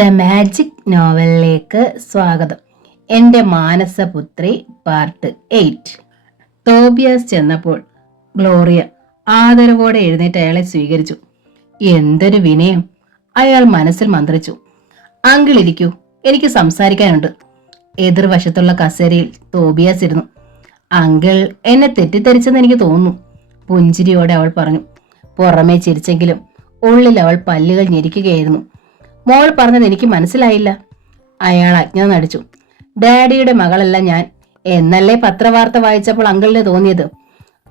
The magic നോവലിലേക്ക് സ്വാഗതം. എൻ്റെ Manasaputhri part 8. Tobias ചെന്നപ്പോൾ ഗ്ലോറിയ ആദരവോടെ എഴുന്നേറ്റ് അയാളെ സ്വീകരിച്ചു. എന്തൊരു വിനയം! അയാൾ മനസ്സിൽ മന്ത്രിച്ചു. അങ്കിൾ ഇരിക്കൂ, എനിക്ക് സംസാരിക്കാനുണ്ട്. എതിർവശത്തുള്ള കസേരയിൽ തോബിയാസ് ഇരുന്നു. അങ്കിൾ എന്നെ തെറ്റിദ്ധരിച്ചെന്ന് എനിക്ക് തോന്നുന്നു, പുഞ്ചിരിയോടെ അവൾ പറഞ്ഞു. പുറമേ ചിരിച്ചെങ്കിലും ഉള്ളിൽ അവൾ പല്ലുകൾ ഞെരിക്കുകയായിരുന്നു. മോൾ പറഞ്ഞത് എനിക്ക് മനസ്സിലായില്ല. അയാൾ അജ്ഞത നടിച്ചു. ഡാഡിയുടെ മകളല്ല ഞാൻ എന്നല്ലേ പത്രവാർത്ത വായിച്ചപ്പോൾ അങ്കിളിന് തോന്നിയത്.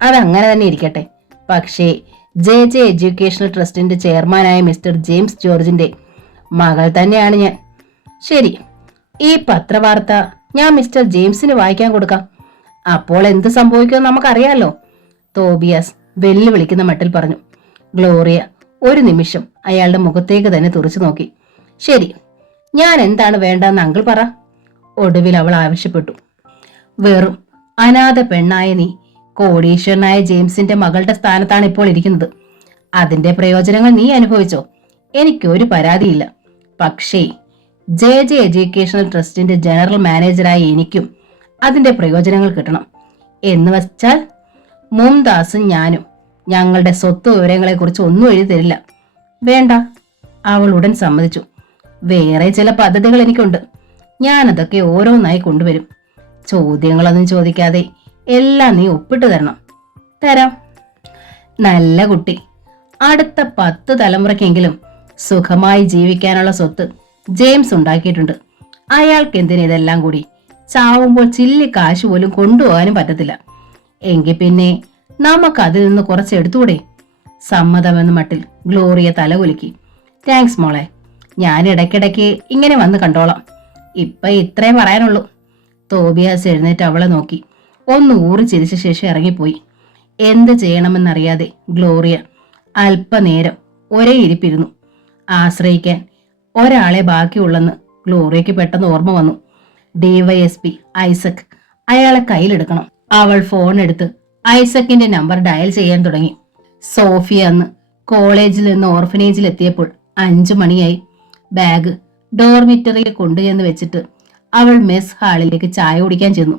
അതങ്ങനെ തന്നെ ഇരിക്കട്ടെ. പക്ഷേ ജെ എഡ്യൂക്കേഷണൽ ട്രസ്റ്റിന്റെ ചെയർമാനായ മിസ്റ്റർ ജെയിംസ് ജോർജിന്റെ മകൾ തന്നെയാണ് ഞാൻ. ശരി, ഈ പത്രവാർത്ത ഞാൻ മിസ്റ്റർ ജെയിംസിന് വായിക്കാൻ കൊടുക്കാം. അപ്പോൾ എന്ത് സംഭവിക്കുമെന്ന് നമുക്കറിയാലോ, തോബിയാസ് വെല്ലുവിളിക്കുന്ന മട്ടിൽ പറഞ്ഞു. ഗ്ലോറിയ ഒരു നിമിഷം അയാളുടെ മുഖത്തേക്ക് തന്നെ തുറച്ചു നോക്കി. ശരി, ഞാൻ എന്താണ് വേണ്ടതെന്ന് അങ്കിൾ പറ, ഒടുവിൽ അവൾ ആവശ്യപ്പെട്ടു. വെറും അനാഥ പെണ്ണായ നീ കോടീശ്വരനായ ജെയിംസിന്റെ മകളുടെ സ്ഥാനത്താണ് ഇപ്പോൾ ഇരിക്കുന്നത്. അതിന്റെ പ്രയോജനങ്ങൾ നീ അനുഭവിച്ചോ, എനിക്കൊരു പരാതിയില്ല. പക്ഷേ ജെ എഡ്യൂക്കേഷണൽ ട്രസ്റ്റിന്റെ ജനറൽ മാനേജറായ എനിക്കും അതിന്റെ പ്രയോജനങ്ങൾ കിട്ടണം. എന്ന് വെച്ചാൽ മുംതാസും ഞാനും ഞങ്ങളുടെ സ്വത്ത് വിവരങ്ങളെ കുറിച്ച് ഒന്നും എഴുതി തരില്ല. വേണ്ട, അവൾ ഉടൻ സമ്മതിച്ചു. വേറെ ചില പദ്ധതികൾ എനിക്കുണ്ട്, ഞാനതൊക്കെ ഓരോന്നായി കൊണ്ടുവരും. ചോദ്യങ്ങളൊന്നും ചോദിക്കാതെ എല്ലാം നീ ഒപ്പിട്ട് തരണം. തരാം. നല്ല കുട്ടി. അടുത്ത 10 തലമുറയ്ക്കെങ്കിലും സുഖമായി ജീവിക്കാനുള്ള സ്വത്ത് ജെയിംസ് ഉണ്ടാക്കിയിട്ടുണ്ട്. അയാൾക്ക് എന്തിന് ഇതെല്ലാം കൂടി? ചാവുമ്പോൾ ചില്ലി കാശ് പോലും കൊണ്ടുപോകാനും പറ്റത്തില്ല. എങ്കിൽ പിന്നെ നമുക്ക് അതിൽ നിന്ന് കുറച്ച് എടുത്തൂടെ? സമ്മതമെന്ന മട്ടിൽ ഗ്ലോറിയ തലകുലുക്കി. താങ്ക്സ് മോളെ, ഞാൻ ഇടയ്ക്കിടയ്ക്ക് ഇങ്ങനെ വന്ന് കണ്ടോളാം. ഇപ്പൊ ഇത്രേ പറയാനുള്ളൂ. തോബിയാസ് എഴുന്നേറ്റ് അവളെ നോക്കി ഒന്ന് ഊറി ചിരിച്ച ശേഷം ഇറങ്ങിപ്പോയി. എന്ത് ചെയ്യണമെന്നറിയാതെ ഗ്ലോറിയ അല്പനേരം ഒരേ ഇരിപ്പിരുന്നു. ആശ്രയിക്കാൻ ഒരാളെ ബാക്കിയുള്ളെന്ന് ഗ്ലോറിയയ്ക്ക് പെട്ടെന്ന് ഓർമ്മ വന്നു. ഡിവൈഎസ്പി ഐസക്. അയാളെ കയ്യിലെടുക്കണം. അവൾ ഫോൺ എടുത്ത് ഐസക്കിന്റെ നമ്പർ ഡയൽ ചെയ്യാൻ തുടങ്ങി. സോഫിയ അന്ന് കോളേജിൽ നിന്ന് ഓർഫനേജിൽ എത്തിയപ്പോൾ 5 മണിയായി. ബാഗ് ഡോർമിറ്ററിയിൽ കൊണ്ടുചെന്ന് വെച്ചിട്ട് അവൾ മെസ് ഹാളിലേക്ക് ചായ കുടിക്കാൻ ചെന്നു.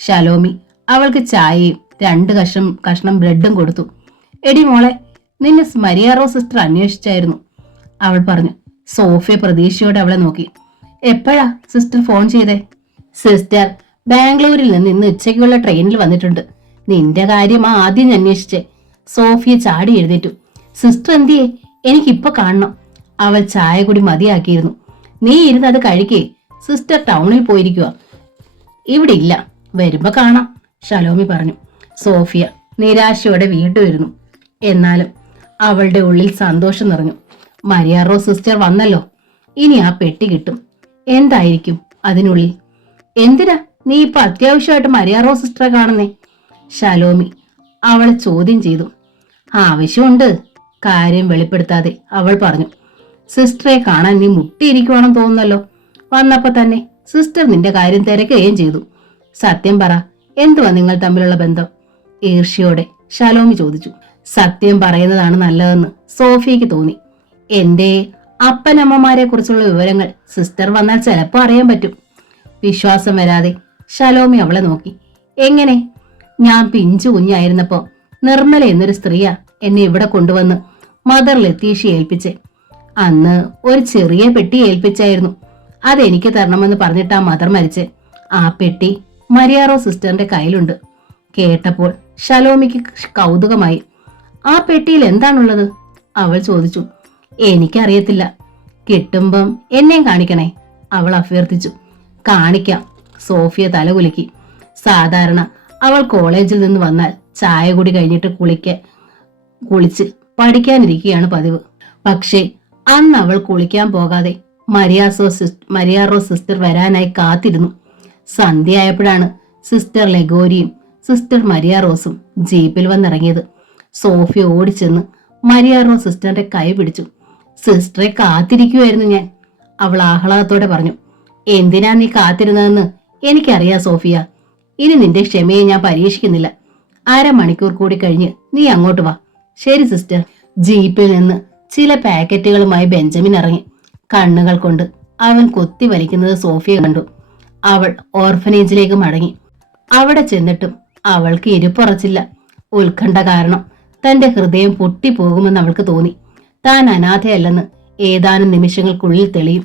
ഷലോമി അവൾക്ക് ചായയും 2 കഷ്ണം ബ്രെഡും കൊടുത്തു. എടി മോളെ, നിന്നെ മരിയാറോ സിസ്റ്റർ അന്വേഷിച്ചായിരുന്നു, അവൾ പറഞ്ഞു. സോഫിയ പ്രതീക്ഷയോടെ അവളെ നോക്കി. എപ്പോഴാ സിസ്റ്റർ ഫോൺ ചെയ്തേ? സിസ്റ്റർ ബാംഗ്ലൂരിൽ നിന്ന് ഇന്ന് ഉച്ചയ്ക്കുള്ള ട്രെയിനിൽ വന്നിട്ടുണ്ട്. നിന്റെ കാര്യം ആദ്യം അന്വേഷിച്ചേ. സോഫിയ ചാടി എഴുന്നേറ്റു. സിസ്റ്റർ എന്തിയേ? എനിക്കിപ്പൊ കാണണം. അവൾ ചായ കൂടി മതിയാക്കിയിരുന്നു. നീ ഇരുന്ന് അത് കഴിക്കേ, സിസ്റ്റർ ടൗണിൽ പോയിരിക്കുക. ഇവിടെ ഇല്ല, വരുമ്പോ കാണാം, ഷലോമി പറഞ്ഞു. സോഫിയ നിരാശയോടെ വീണ്ടും ഇരുന്നു. എന്നാലും അവളുടെ ഉള്ളിൽ സന്തോഷം നിറഞ്ഞു. മരിയാറോ സിസ്റ്റർ വന്നല്ലോ, ഇനി ആ പെട്ടി കിട്ടും. എന്തായിരിക്കും അതിനുള്ളിൽ? എന്തിനാ നീ ഇപ്പൊ അത്യാവശ്യമായിട്ട് മരിയാറോ സിസ്റ്ററെ കാണുന്നേ? ഷലോമി അവളെ ചോദ്യം ചെയ്തു. ആവശ്യമുണ്ട്, കാര്യം വെളിപ്പെടുത്താതെ അവൾ പറഞ്ഞു. സിസ്റ്ററെ കാണാൻ നീ മുട്ടിയിരിക്കുവാണെന്ന് തോന്നുന്നല്ലോ. വന്നപ്പോ തന്നെ സിസ്റ്റർ നിന്റെ കാര്യം തിരക്കുകയും ചെയ്തു. സത്യം പറ, എന്തുവാ നിങ്ങൾ തമ്മിലുള്ള ബന്ധം? ഈർഷ്യയോടെ ഷലോമി ചോദിച്ചു. സത്യം പറയുന്നതാണ് നല്ലതെന്ന് സോഫിയയ്ക്ക് തോന്നി. എന്റെ അപ്പനമ്മമാരെ കുറിച്ചുള്ള വിവരങ്ങൾ സിസ്റ്റർ വന്നാൽ ചിലപ്പോ അറിയാൻ പറ്റും. വിശ്വാസം വരാതെ ഷലോമി അവളെ നോക്കി. എങ്ങനെ? ഞാൻ പിഞ്ചു കുഞ്ഞായിരുന്നപ്പോ നിർമ്മല എന്നൊരു സ്ത്രീയാ എന്നെ ഇവിടെ കൊണ്ടുവന്ന് മദർ ലത്തീഷയെ ഏൽപ്പിച്ചേ. അന്ന് ഒരു ചെറിയ പെട്ടി ഏൽപ്പിച്ചായിരുന്നു. അതെനിക്ക് തരണമെന്ന് പറഞ്ഞിട്ടാ മദർ മരിച്ചേ. ആ പെട്ടി മരിയാറോ സിസ്റ്ററിന്റെ കയ്യിലുണ്ട്. കേട്ടപ്പോൾ ഷലോമിക്ക് കൗതുകമായി. ആ പെട്ടിയിൽ എന്താണുള്ളത്? അവൾ ചോദിച്ചു. എനിക്കറിയത്തില്ല, കിട്ടുമ്പം എന്നെയും കാണിക്കണേ, അവൾ അഭ്യർത്ഥിച്ചു. കാണിക്കാം, സോഫിയ തലകുലുക്കി. സാധാരണ അവൾ കോളേജിൽ നിന്ന് വന്നാൽ ചായ കൂടി കഴിഞ്ഞിട്ട് കുളിച്ച് പഠിക്കാനിരിക്കുകയാണ് പതിവ്. പക്ഷേ അന്ന് അവൾ കുളിക്കാൻ പോകാതെ മരിയാറോ സിസ്റ്റർ വരാനായി കാത്തിരുന്നു. സന്ധ്യയായപ്പോഴാണ് സിസ്റ്റർ ലെഗോരിയും സിസ്റ്റർ മരിയാറോസും ജീപ്പിൽ വന്നിറങ്ങിയത്. സോഫിയ ഓടിച്ചെന്ന് മരിയാറോ സിസ്റ്ററിന്റെ കൈ പിടിച്ചു. സിസ്റ്ററെ കാത്തിരിക്കുമായിരുന്നു ഞാൻ, അവൾ ആഹ്ലാദത്തോടെ പറഞ്ഞു. എന്തിനാ നീ കാത്തിരുന്നതെന്ന് എനിക്കറിയാം സോഫിയ. ഇനി നിന്റെ ക്ഷമയെ ഞാൻ പരീക്ഷിക്കുന്നില്ല. 1/2 മണിക്കൂർ കൂടി കഴിഞ്ഞ് നീ അങ്ങോട്ട് വാ. ശരി സിസ്റ്റർ. ജീപ്പിൽ നിന്ന് ചില പാക്കറ്റുകളുമായി ബെഞ്ചമിൻ ഇറങ്ങി. കണ്ണുകൾ കൊണ്ട് അവൻ കൊത്തി വലിക്കുന്നത് സോഫിയ കണ്ടു. അവൾ ഓർഫനേജിലേക്ക് മടങ്ങി. അവിടെ ചെന്നിട്ടും അവൾക്ക് ഇരിപ്പുറച്ചില്ല. ഉത്കണ്ഠ കാരണം തന്റെ ഹൃദയം പൊട്ടിപ്പോകുമെന്ന് അവൾക്ക് തോന്നി. താൻ അനാഥയല്ലെന്ന് ഏതാനും നിമിഷങ്ങൾക്കുള്ളിൽ തെളിയും.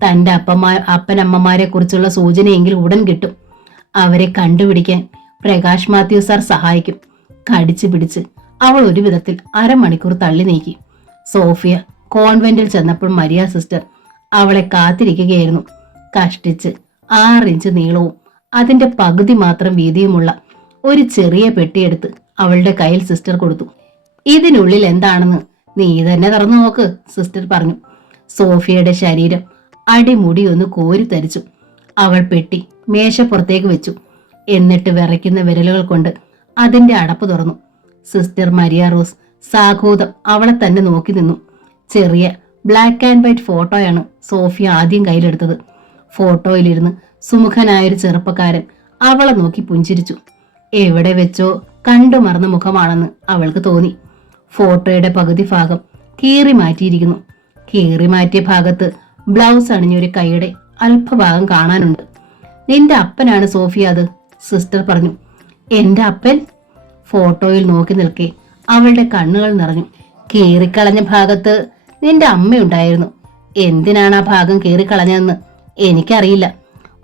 തന്റെ അപ്പനമ്മമാരെ കുറിച്ചുള്ള സൂചനയെങ്കിലും ഉടൻ കിട്ടും. അവരെ കണ്ടുപിടിക്കാൻ പ്രകാശ് മാത്യു സാർ സഹായിക്കും. കടിച്ചു പിടിച്ച് അവൾ ഒരു വിധത്തിൽ അരമണിക്കൂർ തള്ളി നീക്കി. സോഫിയ കോൺവെന്റിൽ ചെന്നപ്പോൾ മരിയ സിസ്റ്റർ അവളെ കാത്തിരിക്കുകയായിരുന്നു. കഷ്ടിച്ച് 6 ഇഞ്ച് നീളവും അതിന്റെ പകുതി മാത്രം വീതിയുമുള്ള ഒരു ചെറിയ പെട്ടിയെടുത്ത് അവളുടെ കയ്യിൽ സിസ്റ്റർ കൊടുത്തു. ഇതിനുള്ളിൽ എന്താണെന്ന് നീ തന്നെ തുറന്നു നോക്ക്, സിസ്റ്റർ പറഞ്ഞു. സോഫിയയുടെ ശരീരം അടിമുടി ഒന്ന് കോരിത്തരിച്ചു. അവൾ പെട്ടി മേശപ്പുറത്തേക്ക് വെച്ചു. എന്നിട്ട് വിറയ്ക്കുന്ന വിരലുകൾ കൊണ്ട് അതിന്റെ അടപ്പ് തുറന്നു. സിസ്റ്റർ മരിയ റോസ് സാഘോദം അവളെ തന്നെ നോക്കി നിന്നു. ചെറിയ ബ്ലാക്ക് ആൻഡ് വൈറ്റ് ഫോട്ടോയാണ് സോഫിയ ആദ്യം കയ്യിലെടുത്തത്. ഫോട്ടോയിലിരുന്ന് സുമുഖനായൊരു ചെറുപ്പക്കാരൻ അവളെ നോക്കി പുഞ്ചിരിച്ചു. എവിടെ വെച്ചോ കണ്ടു മറന്ന മുഖമാണെന്ന് അവൾക്ക് തോന്നി. ഫോട്ടോയുടെ പകുതി ഭാഗം കീറി മാറ്റിയിരിക്കുന്നു. കീറി മാറ്റിയ ഭാഗത്ത് ബ്ലൗസ് അണിഞ്ഞൊരു കൈയുടെ അല്പഭാഗം കാണാനുണ്ട്. നിന്റെ അപ്പനാണ് സോഫിയ അത്, സിസ്റ്റർ പറഞ്ഞു. എന്റെ അപ്പൻ? ഫോട്ടോയിൽ നോക്കി നിൽക്കെ അവളുടെ കണ്ണുകൾ നിറഞ്ഞു. കീറിക്കളഞ്ഞ ഭാഗത്ത് നിന്റെ അമ്മയുണ്ടായിരുന്നു. എന്തിനാണ് ആ ഭാഗം കീറിക്കളഞ്ഞതെന്ന് എനിക്കറിയില്ല.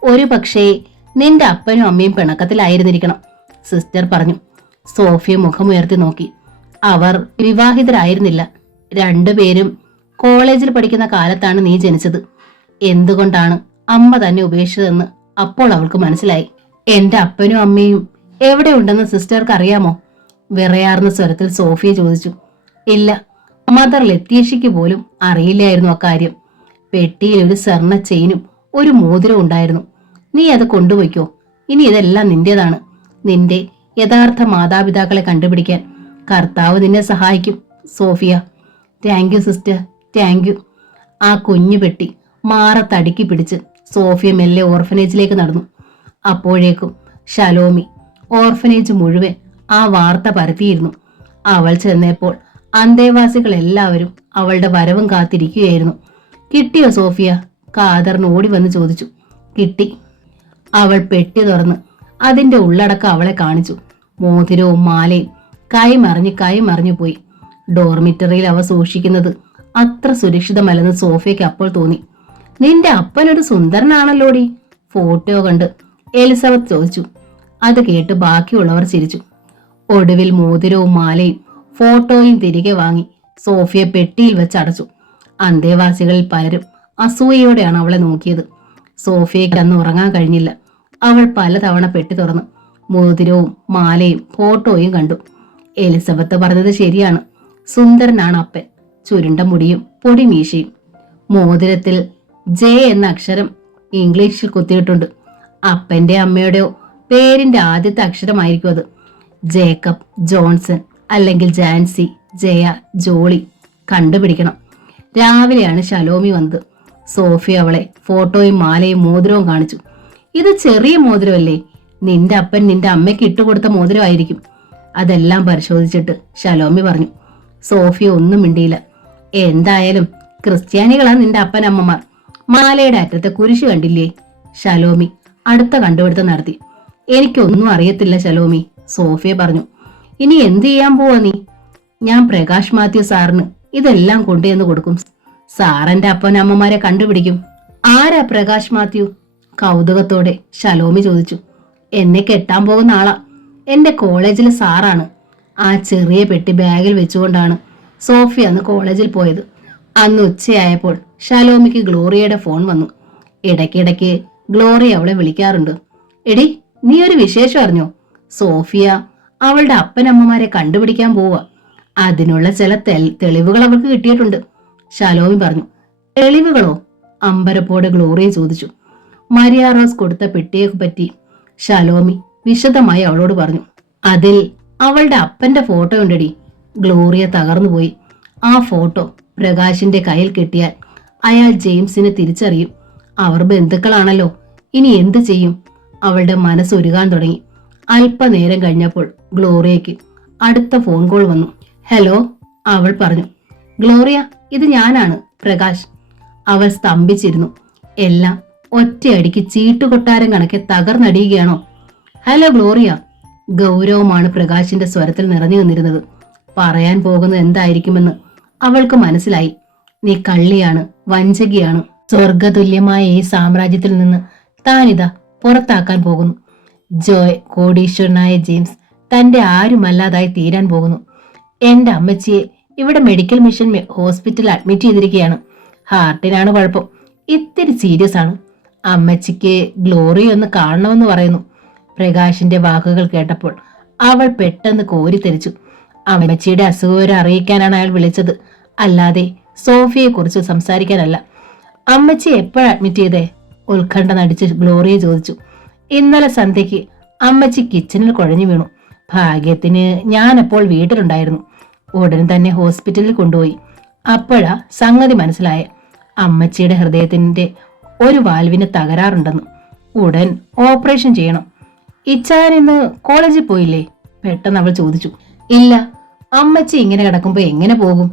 ഒരു പക്ഷേ നിന്റെ അപ്പനും അമ്മയും പിണക്കത്തിലായിരുന്നിരിക്കണം, സിസ്റ്റർ പറഞ്ഞു. സോഫിയ മുഖമുയർത്തി നോക്കി. അവർ വിവാഹിതരായിരുന്നില്ല. രണ്ടുപേരും കോളേജിൽ പഠിക്കുന്ന കാലത്താണ് നീ ജനിച്ചത്. എന്തുകൊണ്ടാണ് അമ്മ തന്നെ ഉപേക്ഷിച്ചതെന്ന് അപ്പോൾ അവൾക്ക് മനസ്സിലായി. എന്റെ അപ്പനും അമ്മയും എവിടെയുണ്ടെന്ന് സിസ്റ്റർക്ക് അറിയാമോ? വിറയാർന്ന സ്വരത്തിൽ സോഫിയ ചോദിച്ചു. ഇല്ല, മദർ ലത്തീഷയ്ക്ക് പോലും അറിയില്ലായിരുന്നു അക്കാര്യം. പെട്ടിയിൽ ഒരു സ്വർണ്ണ ചെയിനും ഒരു മോതിരവും ഉണ്ടായിരുന്നു. നീ അത് കൊണ്ടുപോയിക്കോ. ഇനി ഇതെല്ലാം നിന്റേതാണ്. നിന്റെ യഥാർത്ഥ മാതാപിതാക്കളെ കണ്ടുപിടിക്കാൻ കർത്താവ് നിന്നെ സഹായിക്കും, Sophia. Thank you sister, thank you. ആ കുഞ്ഞു പെട്ടി മാറത്തടുക്കി പിടിച്ച് സോഫിയ മെല്ലെ ഓർഫനേജിലേക്ക് നടന്നു. അപ്പോഴേക്കും ഷലോമി ഓർഫനേജ് മുഴുവൻ ആ വാർത്ത പരത്തിയിരുന്നു. അവൾ ചെന്നപ്പോൾ അന്തേവാസികൾ എല്ലാവരും അവളുടെ വരവും കാത്തിരിക്കുകയായിരുന്നു. കിട്ടിയോ സോഫിയ? കാദറിന് ഓടി വന്ന് ചോദിച്ചു. കിട്ടി. അവൾ പെട്ടി തുറന്ന് അതിന്റെ ഉള്ളടക്കം അവളെ കാണിച്ചു. മോതിരവും മാലയും കൈമറിഞ്ഞു പോയി. ഡോർമിറ്ററിയിൽ അവ സൂക്ഷിക്കുന്നത് അത്ര സുരക്ഷിതമല്ലെന്ന് സോഫിയയ്ക്ക് അപ്പോൾ തോന്നി. നിന്റെ അപ്പനൊരു സുന്ദരനാണല്ലോടി, ഫോട്ടോ കണ്ട് എലിസബത്ത് ചോദിച്ചു. അത് കേട്ട് ബാക്കിയുള്ളവർ ചിരിച്ചു. ഒടുവിൽ മോതിരവും മാലയും ഫോട്ടോയും തിരികെ വാങ്ങി സോഫിയ പെട്ടിയിൽ വെച്ച് അടച്ചു. അന്തേവാസികളിൽ പലരും അസൂയയോടെയാണ് അവളെ നോക്കിയത്. സോഫിയയ്ക്ക് അന്ന് ഉറങ്ങാൻ കഴിഞ്ഞില്ല. അവൾ പലതവണ പെട്ടി തുറന്നു മോതിരവും മാലയും ഫോട്ടോയും കണ്ടു. എലിസബത്ത് പറഞ്ഞത് ശരിയാണ്. സുന്ദരനാണ് അപ്പൻ. ചുരുണ്ട മുടിയും പൊടിമീശയും. മോതിരത്തിൽ ജെ എന്ന അക്ഷരം ഇംഗ്ലീഷിൽ കുത്തിയിട്ടുണ്ട്. അപ്പന്റെ അമ്മയുടെയോ പേരിന്റെ ആദ്യത്തെ അക്ഷരമായിരിക്കും അത്. ജേക്കബ്, ജോൺസൺ അല്ലെങ്കിൽ ജാൻസി, ജയ, ജോളി. കണ്ടുപിടിക്കണം. രാവിലെയാണ് ഷലോമി വന്നത്. സോഫിയ അവളെ ഫോട്ടോയും മാലയും മോതിരവും കാണിച്ചു. ഇത് ചെറിയ മോതിരമല്ലേ? നിന്റെ അപ്പൻ നിന്റെ അമ്മയ്ക്ക് ഇട്ടുകൊടുത്ത മോതിരമായിരിക്കും. അതെല്ലാം പരിശോധിച്ചിട്ട് ഷലോമി പറഞ്ഞു. സോഫിയ ഒന്നും മിണ്ടിയില്ല. എന്തായാലും ക്രിസ്ത്യാനികളാണ് നിന്റെ അപ്പനമ്മമാർ. മാലയുടെ അറ്റത്തെ കുരിശ് കണ്ടില്ലേ? ഷലോമി അടുത്ത കണ്ടുപിടുത്തം നടത്തി. എനിക്കൊന്നും അറിയത്തില്ല ഷലോമി, സോഫിയ പറഞ്ഞു. ഇനി എന്ത് ചെയ്യാൻ പോവാ നീ? ഞാൻ പ്രകാശ് മാത്യു സാറിന് ഇതെല്ലാം കൊണ്ടുവന്ന് കൊടുക്കും. സാറിന്റെ അപ്പനമ്മമാരെ കണ്ടുപിടിക്കും. ആരാ പ്രകാശ് മാത്യു? കൗതുകത്തോടെ ഷലോമി ചോദിച്ചു. എന്നെ കെട്ടാൻ പോകുന്ന ആളാ. എന്റെ കോളേജിലെ സാറാണ്. ആ ചെറിയ പെട്ടി ബാഗിൽ വെച്ചുകൊണ്ടാണ് സോഫിയ അന്ന് കോളേജിൽ പോയത്. അന്ന് ഉച്ചയായപ്പോൾ ഷലോമിക്ക് ഗ്ലോറിയയുടെ ഫോൺ വന്നു. ഇടയ്ക്കിടയ്ക്ക് ഗ്ലോറിയ അവളെ വിളിക്കാറുണ്ട്. എടി, നീ ഒരു വിശേഷം അറിഞ്ഞോ? സോഫിയ അവളുടെ അപ്പനമ്മമാരെ കണ്ടുപിടിക്കാൻ പോവുക. അതിനുള്ള ചില തെളിവുകൾ അവൾക്ക് കിട്ടിയിട്ടുണ്ട്, ഷലോമി പറഞ്ഞു. തെളിവുകളോ? അമ്പരപ്പോടെ ഗ്ലോറിയ ചോദിച്ചു. മരിയ റോസ് കൊടുത്ത പെട്ടിയെ പറ്റി ഷലോമി വിശദമായി അവളോട് പറഞ്ഞു. അതിൽ അവളുടെ അപ്പന്റെ ഫോട്ടോ ഉണ്ടടി. ഗ്ലോറിയ തകർന്നുപോയി. ആ ഫോട്ടോ പ്രകാശിന്റെ കയ്യിൽ കിട്ടിയാൽ അയാൾ ജെയിംസിനെ തിരിച്ചറിയും. അവർ ബന്ധുക്കളാണല്ലോ. ഇനി എന്ത് ചെയ്യും? അവളുടെ മനസ്സൊരുകാൻ തുടങ്ങി. അല്പനേരം കഴിഞ്ഞപ്പോൾ ഗ്ലോറിയയ്ക്ക് അടുത്ത ഫോൺ കോൾ വന്നു. ഹലോ, അവൾ പറഞ്ഞു. ഗ്ലോറിയ, ഇത് ഞാനാണ്, പ്രകാശ്. അവൾ സ്തംഭിച്ചിരുന്നു. എല്ലാം ഒറ്റയടിക്ക് ചീട്ടുകൊട്ടാരം കണക്കെ തകർന്നടിയുകയാണോ? Hello Gloria. ഗൗരവമാണ് പ്രകാശിന്റെ സ്വരത്തിൽ നിറഞ്ഞു നിന്നിരുന്നത്. പറയാൻ പോകുന്നത് എന്തായിരിക്കുമെന്ന് അവൾക്ക് മനസ്സിലായി. നീ കള്ളിയാണ്, വഞ്ചകിയാണ്. സ്വർഗതുല്യമായ ഈ സാമ്രാജ്യത്തിൽ നിന്ന് താനിതാ പുറത്താക്കാൻ പോകുന്നു. ജോയ് കോടീശ്വരനായ ജെയിംസ് തന്റെ ആരുമല്ലാതായി തീരാൻ പോകുന്നു. എന്റെ അമ്മച്ചിയെ ഇവിടെ മെഡിക്കൽ മിഷൻ ഹോസ്പിറ്റലിൽ അഡ്മിറ്റ് ചെയ്തിരിക്കുകയാണ്. ഹാർട്ടിനാണ് കുഴപ്പം. ഇത്തിരി സീരിയസ് ആണ്. അമ്മച്ചിക്ക് ഗ്ലോറി ഒന്ന് കാണണമെന്ന് പറയുന്നു. പ്രകാശിന്റെ വാക്കുകൾ കേട്ടപ്പോൾ അവൾ പെട്ടെന്ന് കോരിത്തെരിച്ചു. അമ്മച്ചിയുടെ അസുഖവിവരം അറിയിക്കാനാണ് അയാൾ വിളിച്ചത്, അല്ലാതെ സോഫിയെ കുറിച്ച് സംസാരിക്കാനല്ല. അമ്മച്ചി എപ്പോഴാണ് അഡ്മിറ്റ് ചെയ്തേ? ഉത്കണ്ഠ നടിച്ച് ഗ്ലോറിയെ ചോദിച്ചു. ഇന്നലെ സന്ധ്യയ്ക്ക് അമ്മച്ചി കിച്ചണിൽ കുഴഞ്ഞു വീണു. ഭാഗ്യത്തിന് ഞാനപ്പോൾ വീട്ടിലുണ്ടായിരുന്നു. ഉടൻ തന്നെ ഹോസ്പിറ്റലിൽ കൊണ്ടുപോയി. അപ്പോഴാ സംഗതി മനസ്സിലായ. അമ്മച്ചിയുടെ ഹൃദയത്തിന്റെ ഒരു വാൽവിന് തകരാറുണ്ടെന്ന്. ഉടൻ ഓപ്പറേഷൻ ചെയ്യണം. ഇച്ചാൻ ഇന്ന് കോളേജിൽ പോയില്ലേ? പെട്ടെന്ന് അവൾ ചോദിച്ചു. ഇല്ല, അമ്മച്ചി ഇങ്ങനെ കിടക്കുമ്പോ എങ്ങനെ പോകും?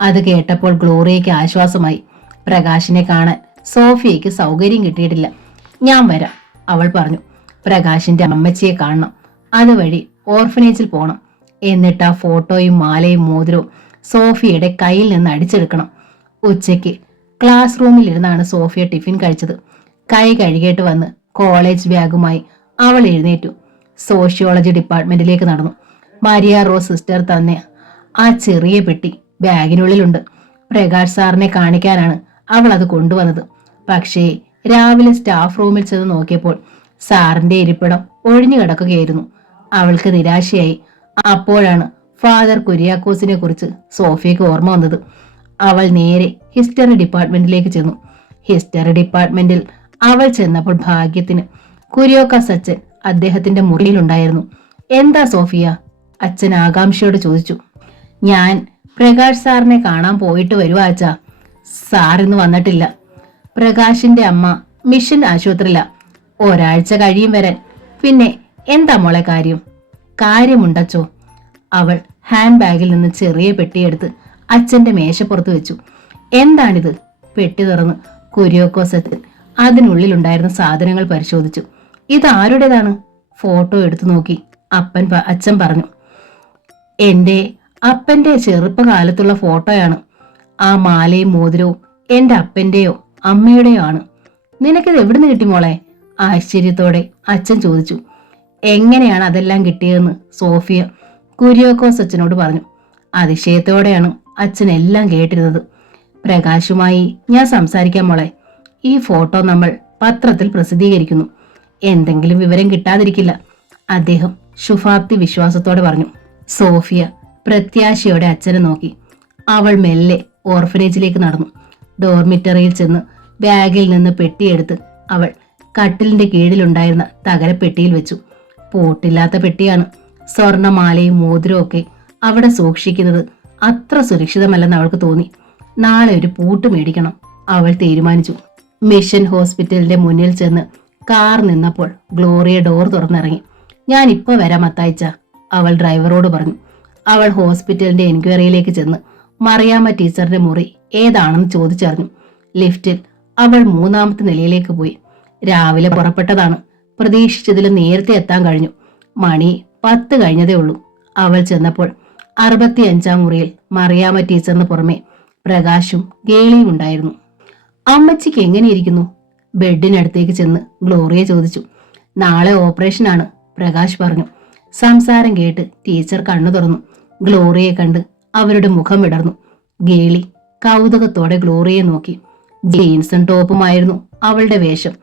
അത് കേട്ടപ്പോൾ ഗ്ലോറിയയ്ക്ക് ആശ്വാസമായി. പ്രകാശിനെ കാണാൻ സോഫിയയ്ക്ക് സൗകര്യം കിട്ടിയിട്ടില്ല. ഞാൻ വരാം, അവൾ പറഞ്ഞു. പ്രകാശിന്റെ അമ്മച്ചിയെ കാണണം. അതുവഴി ഓർഫനേജിൽ പോണം. എന്നിട്ട് ആ ഫോട്ടോയും മാലയും മോതിരവും സോഫിയയുടെ കയ്യിൽ നിന്ന് അടിച്ചെടുക്കണം. ഉച്ചയ്ക്ക് ക്ലാസ് റൂമിൽ ഇരുന്നാണ് സോഫിയ ടിഫിൻ കഴിച്ചത്. കൈ കഴുകിയിട്ട് വന്ന് കോളേജ് ബാഗുമായി അവൾ എഴുന്നേറ്റു. സോഷ്യോളജി ഡിപ്പാർട്ട്മെന്റിലേക്ക് നടന്നു. മരിയ റോസ് സിസ്റ്റർ തന്നെ ആ ചെറിയ പെട്ടി ബാഗിനുള്ളിലുണ്ട്. പ്രകാശ് സാറിനെ കാണിക്കാനാണ് അവൾ അത് കൊണ്ടുവന്നത്. പക്ഷേ രാവിലെ സ്റ്റാഫ് റൂമിൽ ചെന്ന് നോക്കിയപ്പോൾ സാറിന്റെ ഇരിപ്പിടം ഒഴിഞ്ഞു കിടക്കുകയായിരുന്നു. അവൾക്ക് നിരാശയായി. അപ്പോഴാണ് ഫാദർ കുര്യാക്കോസിനെ കുറിച്ച് സോഫിയക്ക് ഓർമ്മ വന്നത്. അവൾ നേരെ ഹിസ്റ്ററി ഡിപ്പാർട്ട്മെന്റിലേക്ക് ചെന്നു. ഹിസ്റ്ററി ഡിപ്പാർട്ട്മെന്റിൽ അവൾ ചെന്നപ്പോൾ ഭാഗ്യത്തിന് കുര്യാക്കോസ് അച്ഛൻ അദ്ദേഹത്തിന്റെ മുറിയിലുണ്ടായിരുന്നു. എന്താ സോഫിയ? അച്ഛൻ ആകാംക്ഷയോട് ചോദിച്ചു. ഞാൻ പ്രകാശ് സാറിനെ കാണാൻ പോയിട്ട് വരുവാ അച്ഛാ. സാർ ഇന്ന് വന്നിട്ടില്ല. പ്രകാശിന്റെ അമ്മ മിഷൻ ആശുപത്രിയില. ഒരാഴ്ച കഴിയും വരാൻ. പിന്നെ എന്താ മോളെ കാര്യം? കാര്യമുണ്ടച്ചോ. അവൾ ഹാൻഡ് ബാഗിൽ നിന്ന് ചെറിയ പെട്ടിയെടുത്ത് അച്ഛന്റെ മേശപ്പുറത്ത് വെച്ചു. എന്താണിത്? പെട്ടി തുറന്ന് കുര്യാക്കോസ് അച്ഛൻ അതിനുള്ളിലുണ്ടായിരുന്ന സാധനങ്ങൾ പരിശോധിച്ചു. ഇത് ആരുടേതാണ്? ഫോട്ടോ എടുത്തു നോക്കി അച്ഛൻ പറഞ്ഞു. എന്റെ അപ്പന്റെ ചെറുപ്പകാലത്തുള്ള ഫോട്ടോയാണ്. ആ മാലയും മോതിരവും എന്റെ അപ്പന്റെയോ അമ്മയുടെയോ ആണ്. നിനക്കിത് എവിടുന്ന് കിട്ടി മോളെ? ആശ്ചര്യത്തോടെ അച്ഛൻ ചോദിച്ചു. എങ്ങനെയാണ് അതെല്ലാം കിട്ടിയതെന്ന് സോഫിയ കുര്യാക്കോസ് അച്ഛനോട് പറഞ്ഞു. അതിശയത്തോടെയാണ് അച്ഛൻ എല്ലാം കേട്ടിരുന്നത്. പ്രകാശുമായി ഞാൻ സംസാരിക്കാം മോളെ. ഈ ഫോട്ടോ നമ്മൾ പത്രത്തിൽ പ്രസിദ്ധീകരിക്കുന്നു. എന്തെങ്കിലും വിവരം കിട്ടാതിരിക്കില്ല, അദ്ദേഹം ശുഭാപ്തി വിശ്വാസത്തോടെ പറഞ്ഞു. സോഫിയ പ്രത്യാശയോടെ അച്ഛനെ നോക്കി. അവൾ മെല്ലെ ഓർഫനേജിലേക്ക് നടന്നു. ഡോർമിറ്ററിയിൽ ചെന്ന് ബാഗിൽ നിന്ന് പെട്ടിയെടുത്ത് അവൾ കട്ടിലിന്റെ കീഴിലുണ്ടായിരുന്ന തകരപ്പെട്ടിയിൽ വെച്ചു. പൂട്ടില്ലാത്ത പെട്ടിയാണ്. സ്വർണമാലയും മോതിരവും ഒക്കെ അവിടെ സൂക്ഷിക്കുന്നത് അത്ര സുരക്ഷിതമല്ലെന്ന് അവൾക്ക് തോന്നി. നാളെ ഒരു പൂട്ട് മേടിക്കണം അവൾ തീരുമാനിച്ചു. മിഷൻ ഹോസ്പിറ്റലിന്റെ മുന്നിൽ ചെന്ന് കാർ നിന്നപ്പോൾ ഗ്ലോറിയ ഡോർ തുറന്നിറങ്ങി. ഞാൻ ഇപ്പൊ വരാം അത്തായിച്ച, അവൾ ഡ്രൈവറോട് പറഞ്ഞു. അവൾ ഹോസ്പിറ്റലിന്റെ എൻക്വയറിയിലേക്ക് ചെന്ന് മറിയാമ്മ ടീച്ചറിന്റെ മുറി ഏതാണെന്ന് ചോദിച്ചറിഞ്ഞു. ലിഫ്റ്റിൽ അവൾ 3ാമത്തെ നിലയിലേക്ക് പോയി. രാവിലെ പുറപ്പെട്ടതാണ്. പ്രതീക്ഷിച്ചതിലും നേരത്തെ എത്താൻ കഴിഞ്ഞു. മണി 10 കഴിഞ്ഞതേ ഉള്ളൂ. അവൾ ചെന്നപ്പോൾ 65ാം മുറിയിൽ മറിയാമ്മ ടീച്ചറിന് പുറമെ പ്രകാശും ഗേളിയും ഉണ്ടായിരുന്നു. അമ്മച്ചിക്ക് എങ്ങനെയിരിക്കുന്നു? ബെഡിനടുത്തേക്ക് ചെന്ന് ഗ്ലോറിയ ചോദിച്ചു. നാളെ ഓപ്പറേഷനാണ്, പ്രകാശ് പറഞ്ഞു. സംസാരം കേട്ട് ടീച്ചർ കണ്ണു തുറന്നു. ഗ്ലോറിയെ കണ്ട് അവരുടെ മുഖം വിടർന്നു. ഗേളി കൗതുകത്തോടെ ഗ്ലോറിയെ നോക്കി. ജീൻസും ടോപ്പുമായിരുന്നു അവളുടെ വേഷം.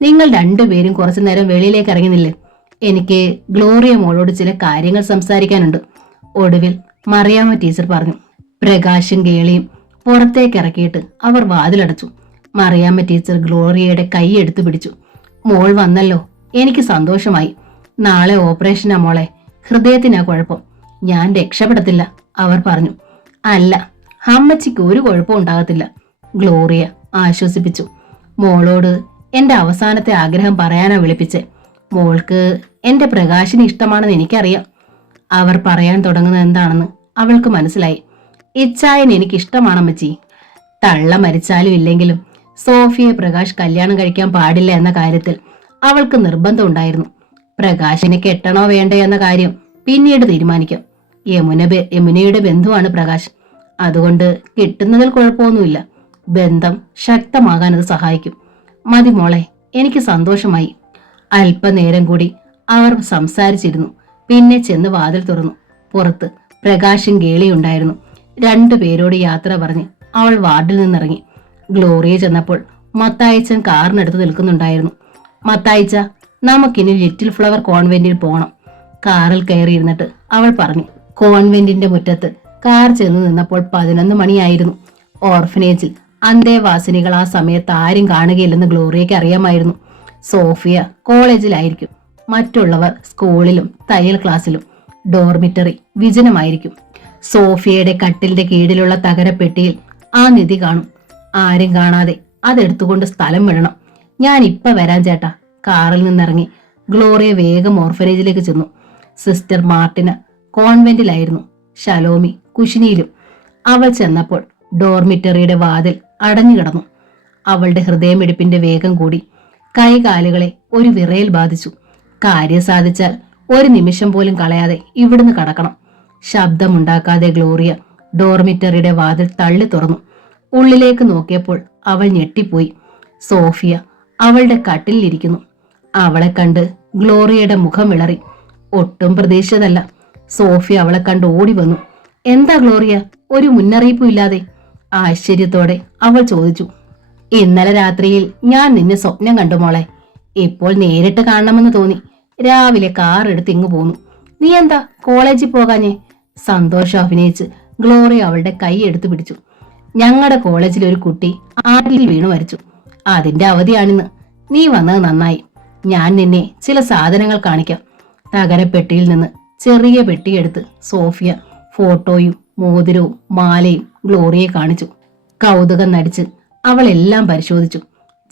നിങ്ങൾ രണ്ടുപേരും കുറച്ചു നേരം വെളിയിലേക്ക് ഇറങ്ങുന്നില്ലേ? എനിക്ക് ഗ്ലോറിയ മോളോട് ചില കാര്യങ്ങൾ സംസാരിക്കാനുണ്ട്, ഒടുവിൽ മറിയാമ്മ ടീച്ചർ പറഞ്ഞു. പ്രകാശും ഗേളിയും പുറത്തേക്ക് ഇറക്കിയിട്ട് അവർ വാതിലടച്ചു. മറിയാമ്മ ടീച്ചർ ഗ്ലോറിയയുടെ കൈ എടുത്തു പിടിച്ചു. മോൾ വന്നല്ലോ, എനിക്ക് സന്തോഷമായി. നാളെ ഓപ്പറേഷനാ മോളെ, ഹൃദയത്തിനാ കുഴപ്പം. ഞാൻ രക്ഷപ്പെടത്തില്ല, അവർ പറഞ്ഞു. അല്ല, അമ്മച്ചിക്ക് ഒരു കുഴപ്പവും ഉണ്ടാകത്തില്ല, ഗ്ലോറിയ ആശ്വസിപ്പിച്ചു. മോളോട് എന്റെ അവസാനത്തെ ആഗ്രഹം പറയാനാ വിളിപ്പിച്ചേ. മോൾക്ക് എന്റെ പ്രകാശിന് ഇഷ്ടമാണെന്ന് എനിക്കറിയാം. അവർ പറയാൻ തുടങ്ങുന്നത് എന്താണെന്ന് അവൾക്ക് മനസ്സിലായി. ഇച്ചായൻ എനിക്ക് ഇഷ്ടമാണമ്മച്ചി. തള്ള മരിച്ചാലും ഇല്ലെങ്കിലും സോഫിയെ പ്രകാശ് കല്യാണം കഴിക്കാൻ പാടില്ല എന്ന കാര്യത്തിൽ അവൾക്ക് നിർബന്ധമുണ്ടായിരുന്നു. പ്രകാശിനെ കെട്ടണോ വേണ്ടോ എന്ന കാര്യം പിന്നീട് തീരുമാനിക്കാം. യമുനയുടെ ബന്ധുവാണ് പ്രകാശ്. അതുകൊണ്ട് കിട്ടുന്നതിൽ കുഴപ്പമൊന്നുമില്ല. ബന്ധം ശക്തമാകാൻ അത് സഹായിക്കും. മതി മോളെ, എനിക്ക് സന്തോഷമായി. അല്പനേരം കൂടി അവർ സംസാരിച്ചിരുന്നു. പിന്നെ ചെന്ന് വാതിൽ തുറന്നു. പുറത്ത് പ്രകാശും ഗേളിയുണ്ടായിരുന്നു. രണ്ടുപേരോട് യാത്ര പറഞ്ഞ് അവൾ വാർഡിൽ നിന്നിറങ്ങി. ഗ്ലോറിയ ചെന്നപ്പോൾ മത്തായിച്ചൻ കാറിനടുത്ത് നിൽക്കുന്നുണ്ടായിരുന്നു. മത്തായിച്ച, നമുക്കിനി ലിറ്റിൽ ഫ്ലവർ കോൺവെന്റിൽ പോകണം. കാറിൽ കയറിയിരുന്നിട്ട് അവൾ പറഞ്ഞു. കോൺവെന്റിന്റെ മുറ്റത്ത് കാർ ചെന്ന് നിന്നപ്പോൾ 11 മണിയായിരുന്നു. ഓർഫനേജിൽ അന്തേവാസിനികൾ ആ സമയത്ത് ആരും കാണുകയില്ലെന്ന് ഗ്ലോറിയയ്ക്ക് അറിയാമായിരുന്നു. സോഫിയ കോളേജിലായിരിക്കും. മറ്റുള്ളവർ സ്കൂളിലും തയ്യൽ ക്ലാസ്സിലും. ഡോർമിറ്ററി വിജനമായിരിക്കും. സോഫിയയുടെ കട്ടിലിന്റെ കീഴിലുള്ള തകരപ്പെട്ടിയിൽ ആ നിധി കാണും. ആരും കാണാതെ അതെടുത്തുകൊണ്ട് സ്ഥലം വിടണം. ഞാൻ ഇപ്പൊ വരാൻ ചേട്ടാ. കാറിൽ നിന്നിറങ്ങി ഗ്ലോറിയ വേഗം ഓർഫനേജിലേക്ക് ചെന്നു. സിസ്റ്റർ മാർട്ടിന കോൺവെന്റിലായിരുന്നു. ഷലോമി കുശിനിയിലും. അവൾ ചെന്നപ്പോൾ ഡോർമിറ്ററിയുടെ വാതിൽ അടഞ്ഞു കിടന്നു. അവളുടെ ഹൃദയമിടിപ്പിന്റെ വേഗം കൂടി. കൈകാലുകളെ ഒരു വിറയൽ ബാധിച്ചു. കാര്യം സാധിച്ചാൽ ഒരു നിമിഷം പോലും കളയാതെ ഇവിടുന്ന് കടക്കണം. ശബ്ദമുണ്ടാക്കാതെ ഗ്ലോറിയ ഡോർമിറ്ററിയുടെ വാതിൽ തള്ളി തുറന്നു. ഉള്ളിലേക്ക് നോക്കിയപ്പോൾ അവൾ ഞെട്ടിപ്പോയി. സോഫിയ അവളുടെ കട്ടിലിരിക്കുന്നു. അവളെ കണ്ട് ഗ്ലോറിയയുടെ മുഖം വിളറി. ഒട്ടും പ്രതീക്ഷിച്ചതല്ല. സോഫിയ അവളെ കണ്ട് ഓടി വന്നു. എന്താ ഗ്ലോറിയ, ഒരു മുന്നറിയിപ്പും ഇല്ലാതെ? ആശ്ചര്യത്തോടെ അവൾ ചോദിച്ചു. ഇന്നലെ രാത്രിയിൽ ഞാൻ നിന്നെ സ്വപ്നം കണ്ടു മോളെ. ഇപ്പോൾ നേരിട്ട് കാണണമെന്ന് തോന്നി. രാവിലെ കാർ എടുത്ത് ഇങ്ങു പോന്നു. നീ എന്താ കോളേജിൽ പോകാഞ്ഞേ? സന്തോഷം അഭിനയിച്ച് ഗ്ലോറിയ അവളുടെ കൈ എടുത്തു പിടിച്ചു. ഞങ്ങളുടെ കോളേജിൽ ഒരു കുട്ടി ആറ്റിൽ വീണു മരിച്ചു. അതിന്റെ അവധിയാണിന്ന്. നീ വന്നത് നന്നായി. ഞാൻ നിന്നെ ചില സാധനങ്ങൾ കാണിക്കാം. തകരപ്പെട്ടിയിൽ നിന്ന് ചെറിയ പെട്ടിയെടുത്ത് സോഫിയ ഫോട്ടോയും മോതിരവും മാലയും ഗ്ലോറിയെ കാണിച്ചു. കൗതുകം നടിച്ച് അവൾ എല്ലാം പരിശോധിച്ചു.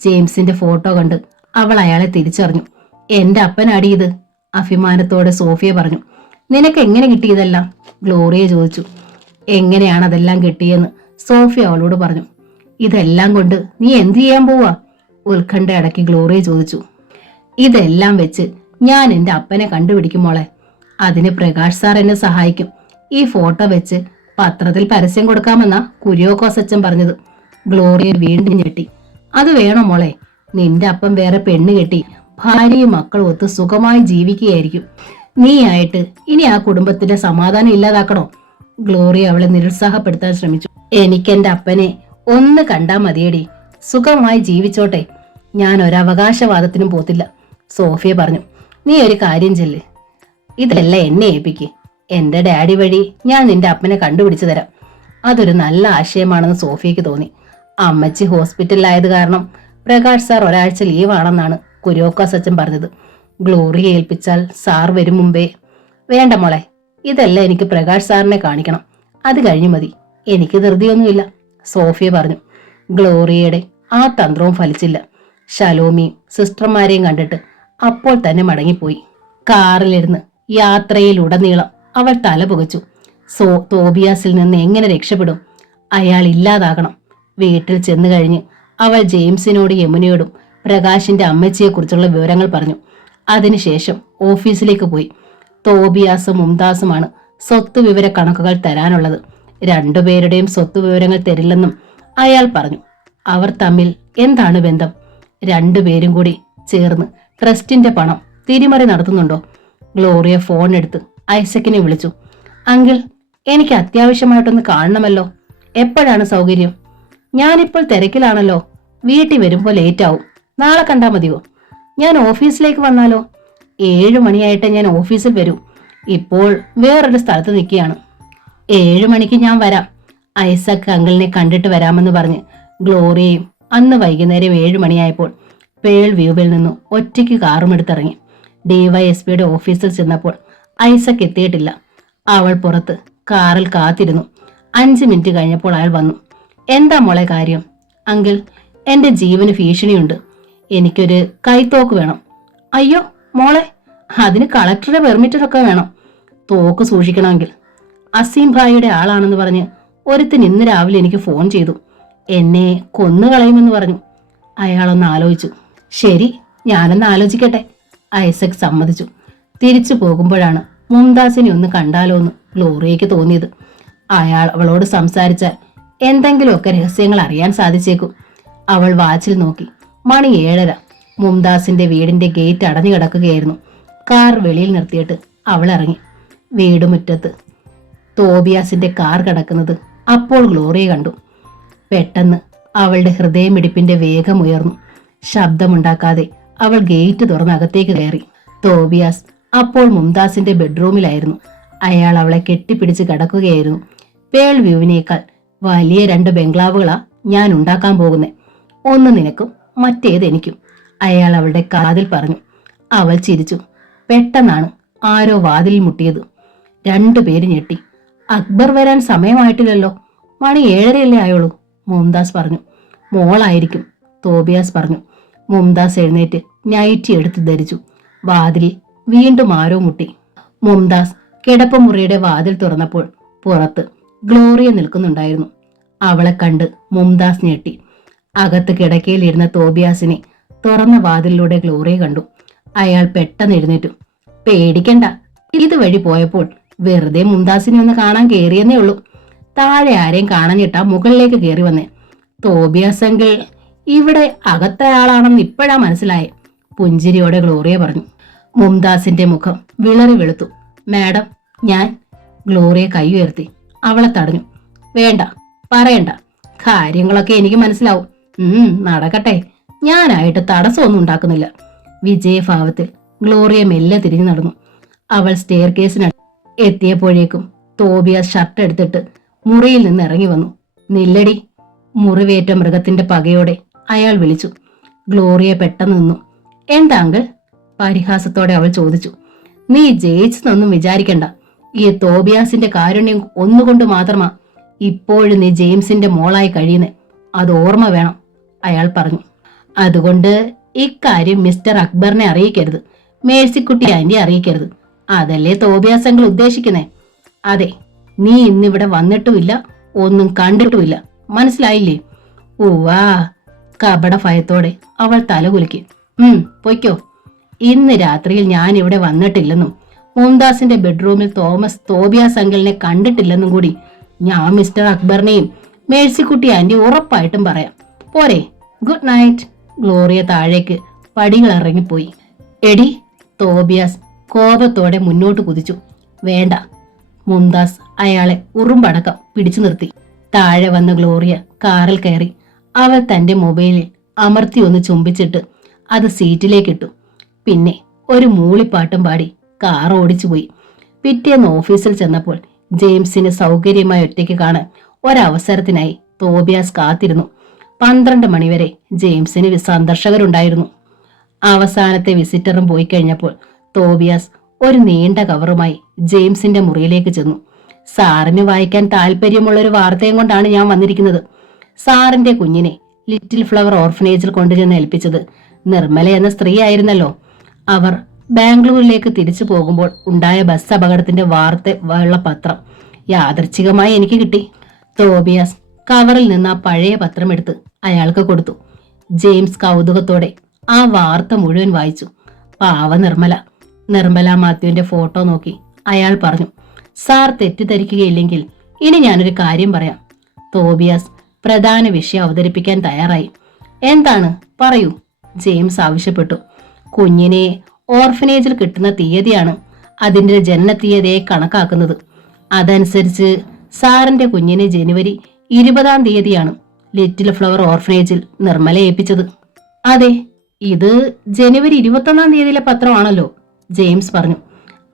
ജെയിംസിന്റെ ഫോട്ടോ കണ്ട് അവൾ അയാളെ തിരിച്ചറിഞ്ഞു. എന്റെ അപ്പനാടി ഇത്, അഭിമാനത്തോടെ സോഫിയ പറഞ്ഞു. നിനക്ക് എങ്ങനെ കിട്ടിയതെല്ലാം? ഗ്ലോറിയ ചോദിച്ചു. എങ്ങനെയാണ് അതെല്ലാം കിട്ടിയെന്ന് സോഫിയ അവളോട് പറഞ്ഞു. ഇതെല്ലാം കൊണ്ട് നീ എന്തു ചെയ്യാൻ പോവാ? ഉത്കണ്ഠ അടക്കി ഗ്ലോറിയ ചോദിച്ചു. ഇതെല്ലാം വെച്ച് ഞാൻ എന്റെ അപ്പനെ കണ്ടുപിടിക്കും മോളെ. അതിന് പ്രകാശ് സാർ എന്നെ സഹായിക്കും. ഈ ഫോട്ടോ വെച്ച് പത്രത്തിൽ പരസ്യം കൊടുക്കാമെന്നാ കുര്യോക്കോസ് അച്ഛൻ പറഞ്ഞത്. ഗ്ലോറിയ വീണ്ടും ഞെട്ടി. അത് വേണോ മോളെ? നിന്റെ അപ്പം വേറെ പെണ്ണ് കെട്ടി ഭാര്യയും മക്കളും ഒത്ത് സുഖമായി ജീവിക്കുകയായിരിക്കും. നീ ആയിട്ട് ഇനി ആ കുടുംബത്തിന്റെ സമാധാനം ഇല്ലാതാക്കണോ? ഗ്ലോറിയ അവളെ നിരുത്സാഹപ്പെടുത്താൻ ശ്രമിച്ചു. എനിക്കെന്റെ അപ്പനെ ഒന്ന് കണ്ടാ മതിയടി. സുഖമായി ജീവിച്ചോട്ടെ. ഞാൻ ഒരവകാശവാദത്തിനും പോത്തില്ല, സോഫിയ പറഞ്ഞു. നീ ഒരു കാര്യം ചെല്ല്. ഇതെല്ലാം എന്നെ ഏൽപ്പിക്ക്. എന്റെ ഡാഡി വഴി ഞാൻ നിന്റെ അപ്പനെ കണ്ടുപിടിച്ചു തരാം. അതൊരു നല്ല ആശയമാണെന്ന് സോഫിയക്ക് തോന്നി. അമ്മച്ചി ഹോസ്പിറ്റലിലായത് കാരണം പ്രകാശ് സാർ ഒരാഴ്ച ലീവാണെന്നാണ് കുര്യോക്കോസ് അച്ഛൻ പറഞ്ഞത്. ഗ്ലോറിയെ ഏൽപ്പിച്ചാൽ സാർ വരും മുമ്പേ. വേണ്ട മോളെ, ഇതെല്ലാം എനിക്ക് പ്രകാശ് സാറിനെ കാണിക്കണം. അത് കഴിഞ്ഞു മതി. എനിക്ക് ധൃതിയൊന്നുമില്ല, സോഫിയ പറഞ്ഞു. ഗ്ലോറിയയുടെ ആ തന്ത്രവും ഫലിച്ചില്ല. ഷലോമിയും സിസ്റ്റർമാരെയും കണ്ടിട്ട് അപ്പോൾ തന്നെ മടങ്ങിപ്പോയി. കാറിലിരുന്ന് യാത്രയിലുടനീളം അവൾ തല പുകച്ചു. തോബിയാസിൽ നിന്ന് എങ്ങനെ രക്ഷപ്പെടും? അയാൾ ഇല്ലാതാകണം. വീട്ടിൽ ചെന്നു കഴിഞ്ഞ് അവൾ ജെയിംസിനോടും യമുനയോടും പ്രകാശിന്റെ അമ്മച്ചിയെക്കുറിച്ചുള്ള വിവരങ്ങൾ പറഞ്ഞു. അതിനുശേഷം ഓഫീസിലേക്ക് പോയി. തോബിയാസും മുംതാസുമാണ് സ്വത്ത് വിവര കണക്കുകൾ തരാനുള്ളത്. രണ്ടുപേരുടെയും സ്വത്ത് വിവരങ്ങൾ തരില്ലെന്നും അയാൾ പറഞ്ഞു. അവർ തമ്മിൽ എന്താണ് ബന്ധം? രണ്ടുപേരും കൂടി ചേർന്ന് ട്രസ്റ്റിന്റെ പണം തിരിമറി നടത്തുന്നുണ്ടോ? ഗ്ലോറിയ ഫോൺ എടുത്ത് ഐസക്കിനെ വിളിച്ചു. അങ്കിൾ, എനിക്ക് അത്യാവശ്യമായിട്ടൊന്ന് കാണണമല്ലോ. എപ്പോഴാണ് സൗകര്യം? ഞാനിപ്പോൾ തിരക്കിലാണല്ലോ. വീട്ടിൽ വരുമ്പോൾ ലേറ്റ് ആവും. നാളെ കണ്ടാ മതിയോ? ഞാൻ ഓഫീസിലേക്ക് വന്നാലോ? 7 മണിയായിട്ട് ഞാൻ ഓഫീസിൽ വരൂ. ഇപ്പോൾ വേറൊരു സ്ഥലത്ത് നിൽക്കുകയാണ്. 7 മണിക്ക് ഞാൻ വരാം. ഐസക് അങ്കിളിനെ കണ്ടിട്ട് വരാമെന്ന് പറഞ്ഞ് ഗ്ലോറിയയും അന്ന് വൈകുന്നേരം 7 മണിയായപ്പോൾ പേൾ വ്യൂവിൽ നിന്നും ഒറ്റയ്ക്ക് കാറുമെടുത്തിറങ്ങി. ഡിവൈഎസ്പിയുടെ ഓഫീസിൽ ചെന്നപ്പോൾ ഐസക് എത്തിയിട്ടില്ല. അവൾ പുറത്ത് കാറിൽ കാത്തിരുന്നു. 5 മിനിറ്റ് കഴിഞ്ഞപ്പോൾ അയാൾ വന്നു. എന്താ മോളെ കാര്യം? അങ്കിൾ, എന്റെ ജീവന് ഭീഷണിയുണ്ട്. എനിക്കൊരു കൈത്തോക്ക് വേണം. അയ്യോ മോളെ, അതിന് കളക്ടറുടെ പെർമിറ്റൊക്കെ വേണം. തോക്ക് സൂക്ഷിക്കണമെങ്കിൽ. അസീം ഭായിയുടെ ആളാണെന്ന് പറഞ്ഞ് ഒരുത്തിന് ഇന്ന് രാവിലെ എനിക്ക് ഫോൺ ചെയ്തു. എന്നെ കൊന്നുകളയുമെന്ന് പറഞ്ഞു. അയാളൊന്ന് ആലോചിച്ചു. ശരി, ഞാനൊന്ന് ആലോചിക്കട്ടെ. ഐസക് സമ്മതിച്ചു. തിരിച്ചു പോകുമ്പോഴാണ് മുംതാസിനെ ഒന്ന് കണ്ടാലോ എന്ന് ഗ്ലോറിയയ്ക്ക് തോന്നിയത്. അയാൾ അവളോട് സംസാരിച്ചാൽ എന്തെങ്കിലുമൊക്കെ രഹസ്യങ്ങൾ അറിയാൻ സാധിച്ചേക്കും. അവൾ വാച്ചിൽ നോക്കി. മണി 7:30. മുംതാസിന്റെ വീടിന്റെ ഗേറ്റ് അടഞ്ഞു കിടക്കുകയായിരുന്നു. കാർ വെളിയിൽ നിർത്തിയിട്ട് അവൾ ഇറങ്ങി. വീടുമുറ്റത്ത് തോബിയാസിന്റെ കാർ കിടക്കുന്നത് അപ്പോൾ ഗ്ലോറിയ കണ്ടു. പെട്ടെന്ന് അവളുടെ ഹൃദയമിടിപ്പിന്റെ വേഗം ഉയർന്നു. ശബ്ദമുണ്ടാക്കാതെ അവൾ ഗേറ്റ് തുറന്ന് അകത്തേക്ക് കയറി. തോബിയാസ് അപ്പോൾ മുംതാസിന്റെ ബെഡ്റൂമിലായിരുന്നു. അയാൾ അവളെ കെട്ടിപ്പിടിച്ച് കിടക്കുകയായിരുന്നു. പേൾ വ്യൂവിനേക്കാൾ വലിയ 2 ബംഗ്ലാവുകളാ ഞാൻ ഉണ്ടാക്കാൻ പോകുന്നേ. ഒന്ന് നിനക്കും മറ്റേത് എനിക്കും, അയാൾ അവളുടെ കാതിൽ പറഞ്ഞു. അവൾ ചിരിച്ചു. പെട്ടെന്നാണ് ആരോ വാതിലിൽ മുട്ടിയത്. 2 പേര് ഞെട്ടി. അക്ബർ വരാൻ സമയമായിട്ടില്ലല്ലോ, മണി 7:30 ആയുള്ളൂ, മുംതാസ് പറഞ്ഞു. മോളായിരിക്കും, തോബിയാസ് പറഞ്ഞു. മുംതാസ് എഴുന്നേറ്റ് നൈറ്റി എടുത്ത് ധരിച്ചു. വാതിലിൽ വീണ്ടും ആരോ മുട്ടി. മുംതാസ് കിടപ്പുമുറിയുടെ വാതിൽ തുറന്നപ്പോൾ പുറത്ത് ഗ്ലോറിയ നിൽക്കുന്നുണ്ടായിരുന്നു. അവളെ കണ്ട് മുംതാസ് ഞെട്ടി. അകത്ത് കിടക്കയിലിരുന്ന തോബിയാസിനെ തുറന്ന വാതിലിലൂടെ ഗ്ലോറിയ കണ്ടു. അയാൾ പെട്ടെന്ന് എഴുന്നേറ്റു. പേടിക്കണ്ട, ഇതുവഴി പോയപ്പോൾ വെറുതെ മുംതാസിനെ ഒന്ന് കാണാൻ കയറിയെന്നേ ഉള്ളൂ. താഴെ ആരെയും കാണാനിട്ടാ മുകളിലേക്ക് കയറി വന്നേ. തോബിയാസ് അങ്കിൾ ഇവിടെ അകത്തയാളാണെന്ന് ഇപ്പോഴാ മനസ്സിലായേ, പുഞ്ചിരിയോടെ ഗ്ലോറിയ പറഞ്ഞു. മുംതാസിന്റെ മുഖം വിളറി വെളുത്തു. മാഡം, ഞാൻ. ഗ്ലോറിയ കൈ ഉയർത്തി. അവളെ തടഞ്ഞു. വേണ്ട, പറയണ്ട, കാര്യങ്ങളൊക്കെ എനിക്ക് മനസ്സിലാവും. നടക്കട്ടെ, ഞാനായിട്ട് തടസ്സമൊന്നും ഉണ്ടാക്കുന്നില്ല. വിജയഭാവത്തിൽ ഗ്ലോറിയ മെല്ലെ തിരിഞ്ഞു നടന്നു. അവൾ സ്റ്റെയർ കേസിന് എത്തിയപ്പോഴേക്കും തോബിയാസ് ഷർട്ട് എടുത്തിട്ട് മുറിയിൽ നിന്ന് ഇറങ്ങി വന്നു. നില്ലടി, മുറിവേറ്റ മൃഗത്തിന്റെ പകയോടെ അയാൾ വിളിച്ചു. ഗ്ലോറിയ പെട്ടെന്ന് നിന്നു. എന്താ അങ്കിൾ? പരിഹാസത്തോടെ അവൾ ചോദിച്ചു. നീ ജയിച്ചെന്നൊന്നും വിചാരിക്കണ്ട. ഈ തോബിയാസിന്റെ കാരുണ്യം ഒന്നുകൊണ്ട് മാത്രമാ ഇപ്പോഴും നീ ജെയിംസിന്റെ മോളായി കഴിയുന്നേ, അത് ഓർമ്മ വേണം, അയാൾ പറഞ്ഞു. അതുകൊണ്ട് ഇക്കാര്യം മിസ്റ്റർ അക്ബറിനെ അറിയിക്കരുത്, മേഴ്സിക്കുട്ടി ആന്റി അറിയിക്കരുത്, അതല്ലേ തോബിയാസ് അങ്കിൾ ഉദ്ദേശിക്കുന്നേ? അതെ, നീ ഇന്നിവിടെ വന്നിട്ടുമില്ല, ഒന്നും കണ്ടിട്ടുമില്ല, മനസ്സിലായില്ലേ? ഓവാ, കപട ഭയത്തോടെ അവൾ തലകുലുക്കി. പൊയ്ക്കോ. ഇന്ന് രാത്രിയിൽ ഞാൻ ഇവിടെ വന്നിട്ടില്ലെന്നും മുംതാസിന്റെ ബെഡ്റൂമിൽ തോബിയാസ് അങ്കിളിനെ കണ്ടിട്ടില്ലെന്നും കൂടി ഞാൻ മിസ്റ്റർ അക്ബറിനെയും മേഴ്സിക്കുട്ടി ആന്റി ഉറപ്പായിട്ടും പറയാം. പോരെ? Good night. ഗ്ലോറിയ താഴേക്ക് പടികൾ ഇറങ്ങിപ്പോയി. എടി, തോബിയാസ് കോപത്തോടെ മുന്നോട്ട് കുതിച്ചു. വേണ്ട. മുംതാസ് അയാളെ ഉറുമ്പടക്കം പിടിച്ചു നിർത്തി. താഴെ വന്ന ഗ്ലോറിയ കാറിൽ കയറി. അവൾ തന്റെ മൊബൈലിൽ അമർത്തി ഒന്ന് ചുംബിച്ചിട്ട് അത് സീറ്റിലേക്കിട്ടു. പിന്നെ ഒരു മൂളിപ്പാട്ടും പാടി കാർ ഓടിച്ചുപോയി. പിറ്റേന്ന് ഓഫീസിൽ ചെന്നപ്പോൾ ജെയിംസിന് സൗകര്യമായി ഒറ്റയ്ക്ക് കാണാൻ ഒരവസരത്തിനായി തോബിയാസ് കാത്തിരുന്നു. 12 മണിവരെ ജെയിംസിന് സന്ദർശകരുണ്ടായിരുന്നു. അവസാനത്തെ വിസിറ്ററും പോയി കഴിഞ്ഞപ്പോൾ തോബിയാസ് ഒരു നീണ്ട കവറുമായി ജെയിംസിന്റെ മുറിയിലേക്ക് ചെന്നു. സാറിന് വായിക്കാൻ താല്പര്യമുള്ളൊരു വാർത്തയും കൊണ്ടാണ് ഞാൻ വന്നിരിക്കുന്നത്. സാറിന്റെ കുഞ്ഞിനെ ലിറ്റിൽ ഫ്ലവർ ഓർഫനേജിൽ കൊണ്ടുചെന്ന് ഏൽപ്പിച്ചത് നിർമ്മല എന്ന സ്ത്രീ ആയിരുന്നല്ലോ. അവർ ബാംഗ്ലൂരിലേക്ക് തിരിച്ചു പോകുമ്പോൾ ഉണ്ടായ ബസ് അപകടത്തിന്റെ വാർത്ത പത്രം യാദൃച്ഛികമായി എനിക്ക് കിട്ടി. തോബിയാസ് കവറിൽ നിന്ന് ആ പഴയ പത്രം എടുത്ത് അയാൾക്ക് കൊടുത്തു. ജെയിംസ് കൗതുകത്തോടെ ആ വാർത്ത മുഴുവൻ വായിച്ചു. പാവ നിർമ്മല മാത്യുവിന്റെ ഫോട്ടോ നോക്കി അയാൾ പറഞ്ഞു. സാർ തെറ്റിദ്ധരിക്കുകയില്ലെങ്കിൽ ഇനി ഞാനൊരു കാര്യം പറയാം. തോബിയാസ് പ്രധാന വിഷയം അവതരിപ്പിക്കാൻ തയ്യാറായി. എന്താണ്, പറയൂ, ജെയിംസ് ആവശ്യപ്പെട്ടു. കുഞ്ഞിനെ ഓർഫനേജിൽ കിട്ടുന്ന തീയതിയാണ് അതിന്റെ ജനനത്തീയതിയെ കണക്കാക്കുന്നത്. അതനുസരിച്ച് സാറിന്റെ കുഞ്ഞിനെ ജനുവരി 20-ാം തീയതിയാണ് ലിറ്റിൽ ഫ്ലവർ ഓർഫനേജിൽ നിർമ്മല ഏൽപ്പിച്ചത്. അതെ, ഇത് ജനുവരി 21-ാം തീയതിയിലെ പത്രമാണല്ലോ, ജെയിംസ് പറഞ്ഞു.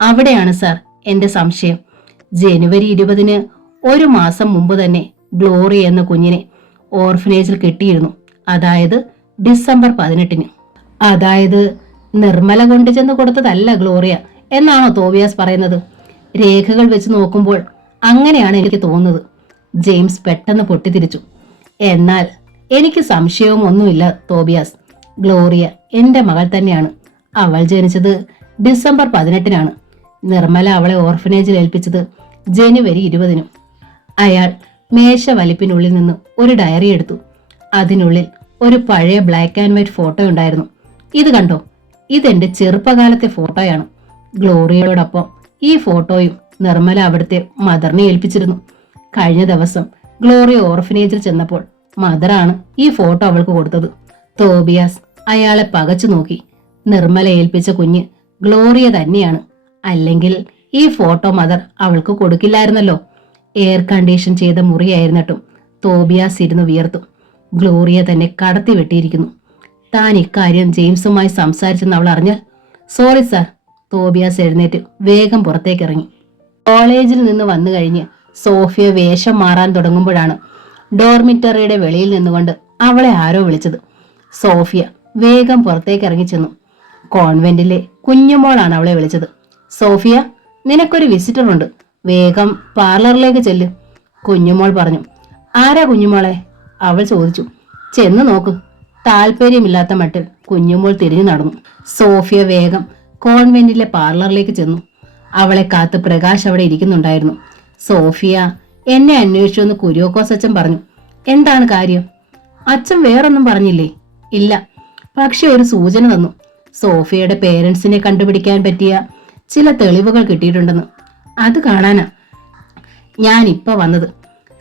അവിടെയാണ് സാർ എന്റെ സംശയം. ജനുവരി 20-ന് ഒരു മാസം മുമ്പ് തന്നെ ഗ്ലോറി എന്ന കുഞ്ഞിനെ ഓർഫനേജിൽ കിട്ടിയിരുന്നു. അതായത് ഡിസംബർ 18-ന്. അതായത് നിർമ്മല കൊണ്ടുചെന്ന് കൊടുത്തതല്ല ഗ്ലോറിയ എന്നാണോ തോബിയാസ് പറയുന്നത്? രേഖകൾ വെച്ച് നോക്കുമ്പോൾ അങ്ങനെയാണ് എനിക്ക് തോന്നുന്നത്. ജെയിംസ് പെട്ടെന്ന് പൊട്ടിത്തിരിച്ചു. എന്നാൽ എനിക്ക് സംശയവും ഒന്നുമില്ല തോബിയാസ്. ഗ്ലോറിയ എന്റെ മകൾ തന്നെയാണ്. അവൾ ജനിച്ചത് ഡിസംബർ 18-നാണ്. നിർമ്മല അവളെ ഓർഫനേജിൽ ഏൽപ്പിച്ചത് ജനുവരി 20-നും. അയാൾ മേശ വലിപ്പിനുള്ളിൽ നിന്ന് ഒരു ഡയറി എടുത്തു. അതിനുള്ളിൽ ഒരു പഴയ ബ്ലാക്ക് ആൻഡ് വൈറ്റ് ഫോട്ടോ ഉണ്ടായിരുന്നു. ഇത് കണ്ടോ, ഇതെന്റെ ചെറുപ്പകാലത്തെ ഫോട്ടോയാണ്. ഗ്ലോറിയയോടൊപ്പം ഈ ഫോട്ടോയും നിർമ്മല അവിടുത്തെ മദറിനെ ഏൽപ്പിച്ചിരുന്നു. കഴിഞ്ഞ ദിവസം ഗ്ലോറിയ ഓർഫനേജിൽ ചെന്നപ്പോൾ മദറാണ് ഈ ഫോട്ടോ അവൾക്ക് കൊടുത്തത്. തോബിയാസ് അയാളെ പകച്ചു നോക്കി. നിർമ്മല ഏൽപ്പിച്ച കുഞ്ഞ് ഗ്ലോറിയ തന്നെയാണ്. അല്ലെങ്കിൽ ഈ ഫോട്ടോ മദർ അവൾക്ക് കൊടുക്കില്ലായിരുന്നല്ലോ. എയർ കണ്ടീഷൻ ചെയ്ത മുറിയായിരുന്നിട്ടും തോബിയാസ് ഇരുന്ന് വിയർത്തു. ഗ്ലോറിയ തന്നെ കടത്തി വെട്ടിയിരിക്കുന്നു. താൻ ഇക്കാര്യം ജെയിംസുമായി സംസാരിച്ചെന്ന് അവൾ അറിഞ്ഞാൽ? Sorry sir. തോബിയാസ് എഴുന്നേറ്റ് വേഗം പുറത്തേക്ക് ഇറങ്ങി. കോളേജിൽ നിന്ന് വന്നു കഴിഞ്ഞ് സോഫിയ വേഷം മാറാൻ തുടങ്ങുമ്പോഴാണ് ഡോർമിറ്ററിയുടെ വെളിയിൽ നിന്നുകൊണ്ട് അവളെ ആരോ വിളിച്ചത്. സോഫിയ വേഗം പുറത്തേക്ക് ഇറങ്ങി ചെന്നു. കോൺവെന്റിലെ കുഞ്ഞുമോളാണ് അവളെ വിളിച്ചത്. സോഫിയ, നിനക്കൊരു വിസിറ്റർ ഉണ്ട്, വേഗം പാർലറിലേക്ക് ചെല്ല്. കുഞ്ഞുമോൾ പറഞ്ഞു. ആരാ കുഞ്ഞുമോളെ? അവൾ ചോദിച്ചു. ചെന്ന് നോക്ക്. താല്പര്യമില്ലാത്ത മട്ടിൽ കുഞ്ഞുമോൾ തിരിഞ്ഞു നടന്നു. സോഫിയ വേഗം കോൺവെന്റിലെ പാർലറിലേക്ക് ചെന്നു. അവളെ കാത്ത് പ്രകാശ് അവിടെ ഇരിക്കുന്നുണ്ടായിരുന്നു. സോഫിയ, എന്നെ അന്വേഷിച്ചുവെന്ന് കുര്യോക്കോസ് അച്ഛൻ പറഞ്ഞു. എന്താണ് കാര്യം? അച്ഛൻ വേറൊന്നും പറഞ്ഞില്ലേ? ഇല്ല, പക്ഷെ ഒരു സൂചന തന്നു. സോഫിയയുടെ പേരൻസിനെ കണ്ടുപിടിക്കാൻ പറ്റിയ ചില തെളിവുകൾ കിട്ടിയിട്ടുണ്ടെന്ന്. അത് കാണാനാ ഞാൻ ഇപ്പൊ വന്നത്.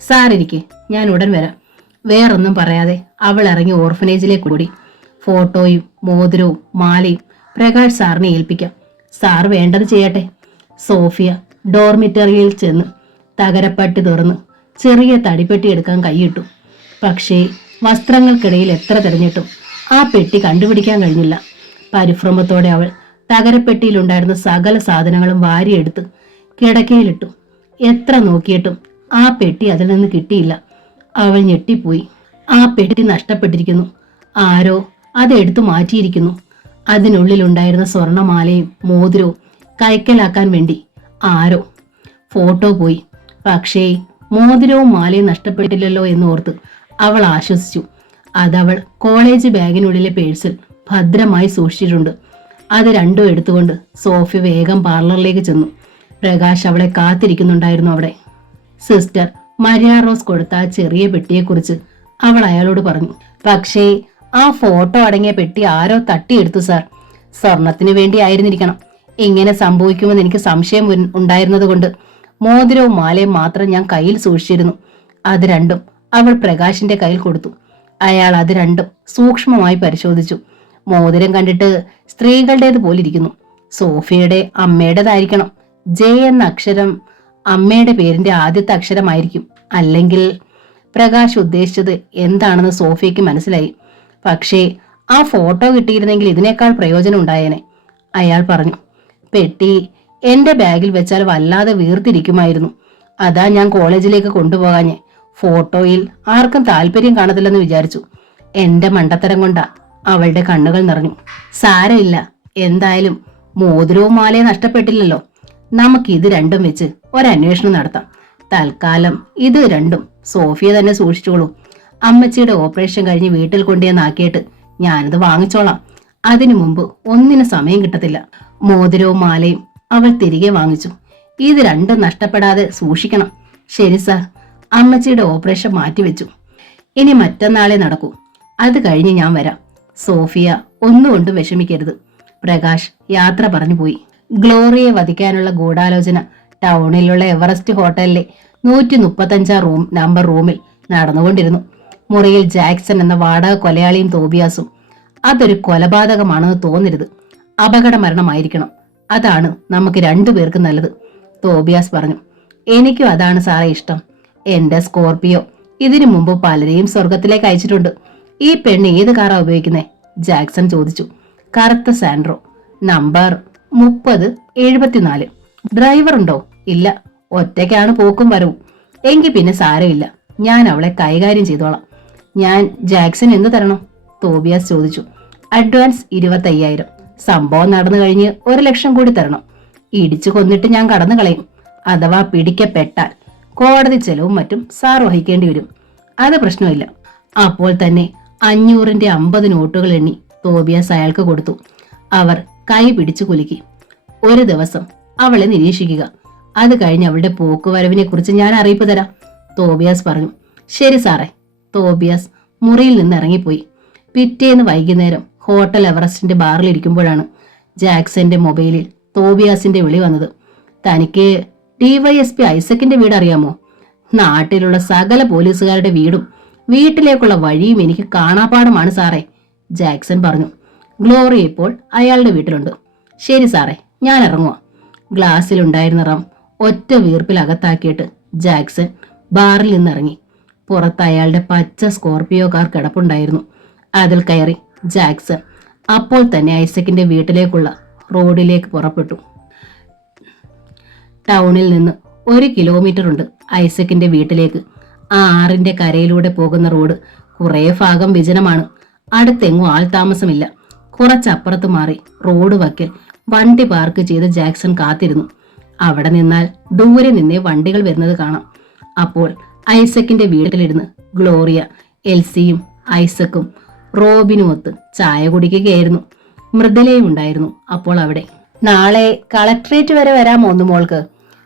സാറിരിക്കെ, ഞാൻ ഉടൻ വരാം. വേറൊന്നും പറയാതെ അവൾ ഇറങ്ങി ഓർഫനേജിലേക്ക് ഓടി. ഫോട്ടോയും മോതിരവും മാലയും പ്രകാശ് സാറിനെ ഏൽപ്പിക്കാം. സാർ വേണ്ടത് ചെയ്യട്ടെ. സോഫിയ ഡോർമിറ്ററിയിൽ ചെന്ന് തകരപ്പട്ടി തുറന്ന് ചെറിയ തടിപ്പെട്ടി എടുക്കാൻ കൈയിട്ടു. പക്ഷേ വസ്ത്രങ്ങൾക്കിടയിൽ എത്ര തിരഞ്ഞിട്ടും ആ പെട്ടി കണ്ടുപിടിക്കാൻ കഴിഞ്ഞില്ല. പരിഭ്രമത്തോടെ അവൾ തകരപ്പെട്ടിയിലുണ്ടായിരുന്ന സകല സാധനങ്ങളും വാരിയെടുത്ത് കിടക്കയിലിട്ടു. എത്ര നോക്കിയിട്ടും ആ പെട്ടി അതിൽ നിന്ന് കിട്ടിയില്ല. അവൾ ഞെട്ടിപ്പോയി. ആ പെട്ടി നഷ്ടപ്പെട്ടിരിക്കുന്നു. ആരോ അതെടുത്തു മാറ്റിയിരിക്കുന്നു. അതിനുള്ളിലുണ്ടായിരുന്ന സ്വർണമാലയും മോതിരവും കൈക്കലാക്കാൻ വേണ്ടി ആരോ. ഫോട്ടോ പോയി, പക്ഷേ മോതിരവും മാലയും നഷ്ടപ്പെട്ടില്ലല്ലോ എന്നോർത്ത് അവൾ ആശ്വസിച്ചു. അതവൾ കോളേജ് ബാഗിനുള്ളിലെ പേഴ്സിൽ ഭദ്രമായി സൂക്ഷിച്ചിട്ടുണ്ട്. അത് രണ്ടും എടുത്തുകൊണ്ട് സോഫി വേഗം പാർലറിലേക്ക് ചെന്നു. പ്രകാശ് അവളെ കാത്തിരിക്കുന്നുണ്ടായിരുന്നു അവിടെ. സിസ്റ്റർ മരിയ റോസ് കൊടുത്ത ആ ചെറിയ പെട്ടിയെക്കുറിച്ച് അവൾ അയാളോട് പറഞ്ഞു. പക്ഷേ ആ ഫോട്ടോ അടങ്ങിയ പെട്ടി ആരോ തട്ടിയെടുത്തു സാർ. സ്വർണത്തിന് വേണ്ടി ആയിരുന്നിരിക്കണം. ഇങ്ങനെ സംഭവിക്കുമെന്ന് എനിക്ക് സംശയം ഉണ്ടായിരുന്നത് കൊണ്ട് മോതിരവും മാലയും മാത്രം ഞാൻ കയ്യിൽ സൂക്ഷിച്ചിരുന്നു. അത് രണ്ടും അവൾ പ്രകാശിന്റെ കയ്യിൽ കൊടുത്തു. അയാൾ അത് രണ്ടും സൂക്ഷ്മമായി പരിശോധിച്ചു. മോതിരം കണ്ടിട്ട് സ്ത്രീകളുടേത് പോലിരിക്കുന്നു. സോഫിയയുടെ അമ്മയുടേതായിരിക്കണം. ജെ എന്ന അക്ഷരം അമ്മയുടെ പേരിന്റെ ആദ്യത്തെ അക്ഷരമായിരിക്കും. അല്ലെങ്കിൽ പ്രകാശ് ഉദ്ദേശിച്ചത് എന്താണെന്ന് സോഫിയയ്ക്ക് മനസ്സിലായി. പക്ഷേ ആ ഫോട്ടോ കിട്ടിയിരുന്നെങ്കിൽ ഇതിനേക്കാൾ പ്രയോജനം ഉണ്ടായേനെ. അയാൾ പറഞ്ഞു. പെട്ടി എന്റെ ബാഗിൽ വെച്ചാൽ വല്ലാതെ വീർത്തിരിക്കുമായിരുന്നു. അതാ ഞാൻ കോളേജിലേക്ക് കൊണ്ടുപോകാഞ്ഞെ. ഫോട്ടോയിൽ ആർക്കും താല്പര്യം കാണത്തില്ലെന്ന് വിചാരിച്ചു. എന്റെ മണ്ടത്തരം കൊണ്ടാ. അവളുടെ കണ്ണുകൾ നിറഞ്ഞു. സാരമില്ല, എന്തായാലും മോതിരവും മാലയും നഷ്ടപ്പെട്ടില്ലല്ലോ. നമുക്ക് ഇത് രണ്ടും വെച്ച് ഒരന്വേഷണം നടത്താം. തൽക്കാലം ഇത് രണ്ടും സോഫിയ തന്നെ സൂക്ഷിച്ചോളൂ. അമ്മച്ചിയുടെ ഓപ്പറേഷൻ കഴിഞ്ഞ് വീട്ടിൽ കൊണ്ടുവന്നാക്കിയിട്ട് ഞാനിത് വാങ്ങിച്ചോളാം. അതിനു മുമ്പ് ഒന്നിനും സമയം കിട്ടത്തില്ല. മോതിരവും മാലയും അവൾ തിരികെ വാങ്ങിച്ചു. ഇത് രണ്ടും നഷ്ടപ്പെടാതെ സൂക്ഷിക്കണം. ശരി സാർ. അമ്മച്ചിയുടെ ഓപ്പറേഷൻ മാറ്റിവെച്ചു. ഇനി മറ്റന്നാളെ നടക്കൂ. അത് കഴിഞ്ഞ് ഞാൻ വരാം. സോഫിയ ഒന്നുകൊണ്ടും വിഷമിക്കരുത്. പ്രകാശ് യാത്ര പറഞ്ഞു പോയി. ഗ്ലോറിയെ വധിക്കാനുള്ള ഗൂഢാലോചന ടൗണിലുള്ള എവറസ്റ്റ് ഹോട്ടലിലെ 135 നമ്പർ റൂമിൽ നടന്നുകൊണ്ടിരുന്നു. മുറിയിൽ ജാക്സൺ എന്ന വാടക കൊലയാളിയും തോബിയാസും. അതൊരു കൊലപാതകമാണെന്ന് തോന്നരുത്. അപകട മരണമായിരിക്കണം. അതാണ് നമുക്ക് രണ്ടുപേർക്ക് നല്ലത്, തോബിയാസ് പറഞ്ഞു. എനിക്കും അതാണ് സാറേ ഇഷ്ടം. എന്റെ സ്കോർപിയോ ഇതിനു മുമ്പ് പലരെയും സ്വർഗത്തിലേക്ക് അയച്ചിട്ടുണ്ട്. ഈ പെണ്ണ് ഏത് കാറാ ഉപയോഗിക്കുന്നേ? ജാക്സൺ ചോദിച്ചു. കറുത്ത സാൻഡ്രോ, നമ്പർ 3074. ഡ്രൈവർ ഉണ്ടോ? ഇല്ല, ഒറ്റയ്ക്കാണ് പോക്കും വരവും. എങ്കിൽ പിന്നെ സാരമില്ല, ഞാൻ അവളെ കൈകാര്യം ചെയ്തോളാം. ഞാൻ ജാക്സൺ എന്ത് തരണം? തോബിയാസ് ചോദിച്ചു. അഡ്വാൻസ് 25,000. സംഭവം നടന്നു കഴിഞ്ഞ് 1,00,000 കൂടി തരണം. ഇടിച്ചു കൊന്നിട്ട് ഞാൻ കടന്നു കളയും. അഥവാ പിടിക്കപ്പെട്ടാൽ കോടതി ചെലവും മറ്റും സാർ വഹിക്കേണ്ടി വരും. അത് പ്രശ്നമില്ല. അപ്പോൾ തന്നെ 500ന്റെ 50 നോട്ടുകൾ എണ്ണി തോബിയാസ് അയാൾക്ക് കൊടുത്തു. അവർ കൈ പിടിച്ചു കുലുക്കി. ഒരു ദിവസം അവളെ നിരീക്ഷിക്കുക. അത് കഴിഞ്ഞ് അവളുടെ പോക്കുവരവിനെ കുറിച്ച് ഞാൻ അറിയിപ്പ് തരാം, തോബിയാസ് പറഞ്ഞു. ശരി സാറേ. തോബിയാസ് മുറിയിൽ നിന്ന് ഇറങ്ങിപ്പോയി. പിറ്റേന്ന് വൈകുന്നേരം ഹോട്ടൽ എവറസ്റ്റിന്റെ ബാറിൽ ഇരിക്കുമ്പോഴാണ് ജാക്സന്റെ മൊബൈലിൽ തോബിയാസിന്റെ വിളി വന്നത്. തനിക്ക് ഡിവൈഎസ്പി ഐസക്കിന്റെ വീട് അറിയാമോ? നാട്ടിലുള്ള സകല പോലീസുകാരുടെ വീടും വീട്ടിലേക്കുള്ള വഴിയും എനിക്ക് കാണാപ്പാടമാണ് സാറേ, ജാക്സൺ പറഞ്ഞു. ഗ്ലോറി ഇപ്പോൾ അയാളുടെ വീട്ടിലുണ്ട്. ശരി സാറേ, ഞാൻ ഇറങ്ങുക. ഗ്ലാസ്സിലുണ്ടായിരുന്ന റം ഒറ്റ വീർപ്പിൽ അകത്താക്കിയിട്ട് ജാക്സൺ ബാറിൽ നിന്നിറങ്ങി. പുറത്ത് അയാളുടെ പച്ച സ്കോർപിയോ കാർ കിടപ്പുണ്ടായിരുന്നു. അതിൽ കയറി ജാക്സൺ അപ്പോൾ തന്നെ ഐസക്കിന്റെ വീട്ടിലേക്കുള്ള റോഡിലേക്ക് പുറപ്പെട്ടു. ടൗണിൽ നിന്ന് 1 കിലോമീറ്റർ ഉണ്ട് ഐസക്കിന്റെ വീട്ടിലേക്ക്. ആ ആറിന്റെ കരയിലൂടെ പോകുന്ന റോഡ് കുറെ ഭാഗം വിജനമാണ്. അടുത്തെങ്ങും ആൾ താമസമില്ല. കുറച്ചപ്പുറത്ത് മാറി റോഡ് വക്കിൽ വണ്ടി പാർക്ക് ചെയ്ത് ജാക്സൺ കാത്തിരുന്നു. അവിടെ നിന്നാൽ ദൂരെ നിന്നേ വണ്ടികൾ വരുന്നത് കാണാം. അപ്പോൾ ഐസക്കിന്റെ വീട്ടിലിരുന്ന് ഗ്ലോറിയ, എൽസിയും ഐസക്കും റോബിനുമൊത്ത് ചായ കുടിക്കുകയായിരുന്നു. മൃദുലയും ഉണ്ടായിരുന്നു അപ്പോൾ അവിടെ. നാളെ കളക്ടറേറ്റ് വരെ വരാമോ ഒന്ന് മോൾക്ക്?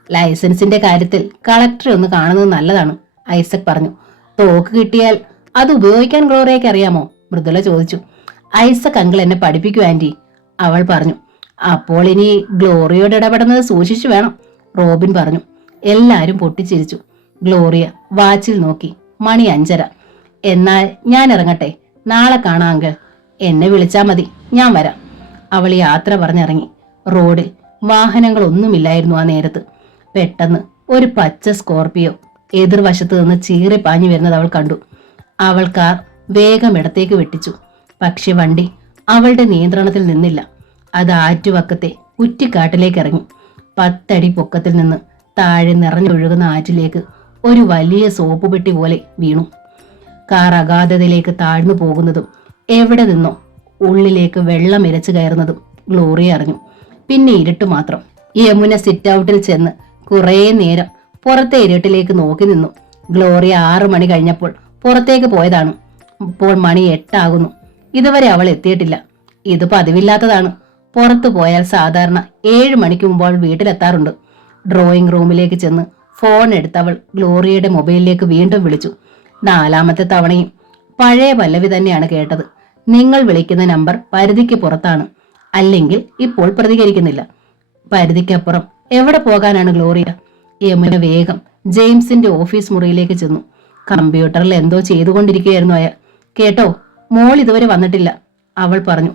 ലൈസൻസിന്റെ കാര്യത്തിൽ കളക്ടറെ ഒന്ന് കാണുന്നത് നല്ലതാണ്, ഐസക് പറഞ്ഞു. തോക്ക് കിട്ടിയാൽ അത് ഉപയോഗിക്കാൻ ഗ്ലോറിയയ്ക്ക് അറിയാമോ? മൃദുല ചോദിച്ചു. ഐസക് അങ്കിൾ എന്നെ പഠിപ്പിക്കൂ ആന്റി, അവൾ പറഞ്ഞു. അപ്പോൾ ഇനി ഗ്ലോറിയോട് ഇടപെടുന്നത് സൂക്ഷിച്ചു വേണം, റോബിൻ പറഞ്ഞു. എല്ലാരും പൊട്ടിച്ചിരിച്ചു. ഗ്ലോറിയ വാച്ചിൽ നോക്കി. മണി 5:30. എന്നാൽ ഞാൻ ഇറങ്ങട്ടെ, നാളെ കാണാം അങ്കിൾ. എന്നെ വിളിച്ചാ മതി, ഞാൻ വരാം. അവൾ യാത്ര പറഞ്ഞിറങ്ങി. റോഡിൽ വാഹനങ്ങളൊന്നുമില്ലായിരുന്നു ആ നേരത്ത്. പെട്ടെന്ന് ഒരു പച്ച സ്കോർപിയോ എതിർവശത്ത് നിന്ന് ചീറി പാഞ്ഞു വരുന്നത് അവൾ കണ്ടു. അവൾ കാർ വേഗം ഇടത്തേക്ക് വെട്ടിച്ചു. പക്ഷെ വണ്ടി അവളുടെ നിയന്ത്രണത്തിൽ നിന്നില്ല. അത് ആറ്റുവക്കത്തെ കുറ്റിക്കാട്ടിലേക്ക് ഇറങ്ങി. 10 അടി പൊക്കത്തിൽ നിന്ന് താഴെ നിറഞ്ഞൊഴുകുന്ന ആറ്റിലേക്ക് ഒരു വലിയ സോപ്പ് പെട്ടി പോലെ വീണു. കാർ അഗാധതയിലേക്ക് താഴ്ന്നു പോകുന്നതും എവിടെ നിന്നോ ഉള്ളിലേക്ക് വെള്ളം ഇരച്ചു കയറുന്നതും ഗ്ലോറിയ അറിഞ്ഞു. പിന്നെ ഇരുട്ട് മാത്രം. യമുന സിറ്റ് ഔട്ടിൽ ചെന്ന് കുറേ നേരം പുറത്തെ ഇരുട്ടിലേക്ക് നോക്കി നിന്നു. ഗ്ലോറിയ 6 മണി കഴിഞ്ഞപ്പോൾ പുറത്തേക്ക് പോയതാണ്. ഇപ്പോൾ മണി 8 ആകുന്നു. ഇതുവരെ അവൾ എത്തിയിട്ടില്ല. ഇത് പതിവില്ലാത്തതാണ്. പുറത്തു പോയാൽ സാധാരണ 7 മണിക്ക് മുമ്പ് അവൾ വീട്ടിലെത്താറുണ്ട്. ഡ്രോയിങ് റൂമിലേക്ക് ചെന്ന് ഫോൺ എടുത്ത് അവൾ ഗ്ലോറിയയുടെ മൊബൈലിലേക്ക് വീണ്ടും വിളിച്ചു. 4ാമത്തെ തവണയും പഴയ പല്ലവി തന്നെയാണ് കേട്ടത്. നിങ്ങൾ വിളിക്കുന്ന നമ്പർ പരിധിക്ക് പുറത്താണ്, അല്ലെങ്കിൽ ഇപ്പോൾ പ്രതികരിക്കുന്നില്ല. പരിധിക്കപ്പുറം എവിടെ പോകാനാണ് ഗ്ലോറിയ? യമുന വേഗം ജെയിംസിന്റെ ഓഫീസ് മുറിയിലേക്ക് ചെന്നു. കമ്പ്യൂട്ടറിൽ എന്തോ ചെയ്തുകൊണ്ടിരിക്കുകയായിരുന്നു അയാൾ. കേട്ടോ, മോൾ ഇതുവരെ വന്നിട്ടില്ല, അവൾ പറഞ്ഞു.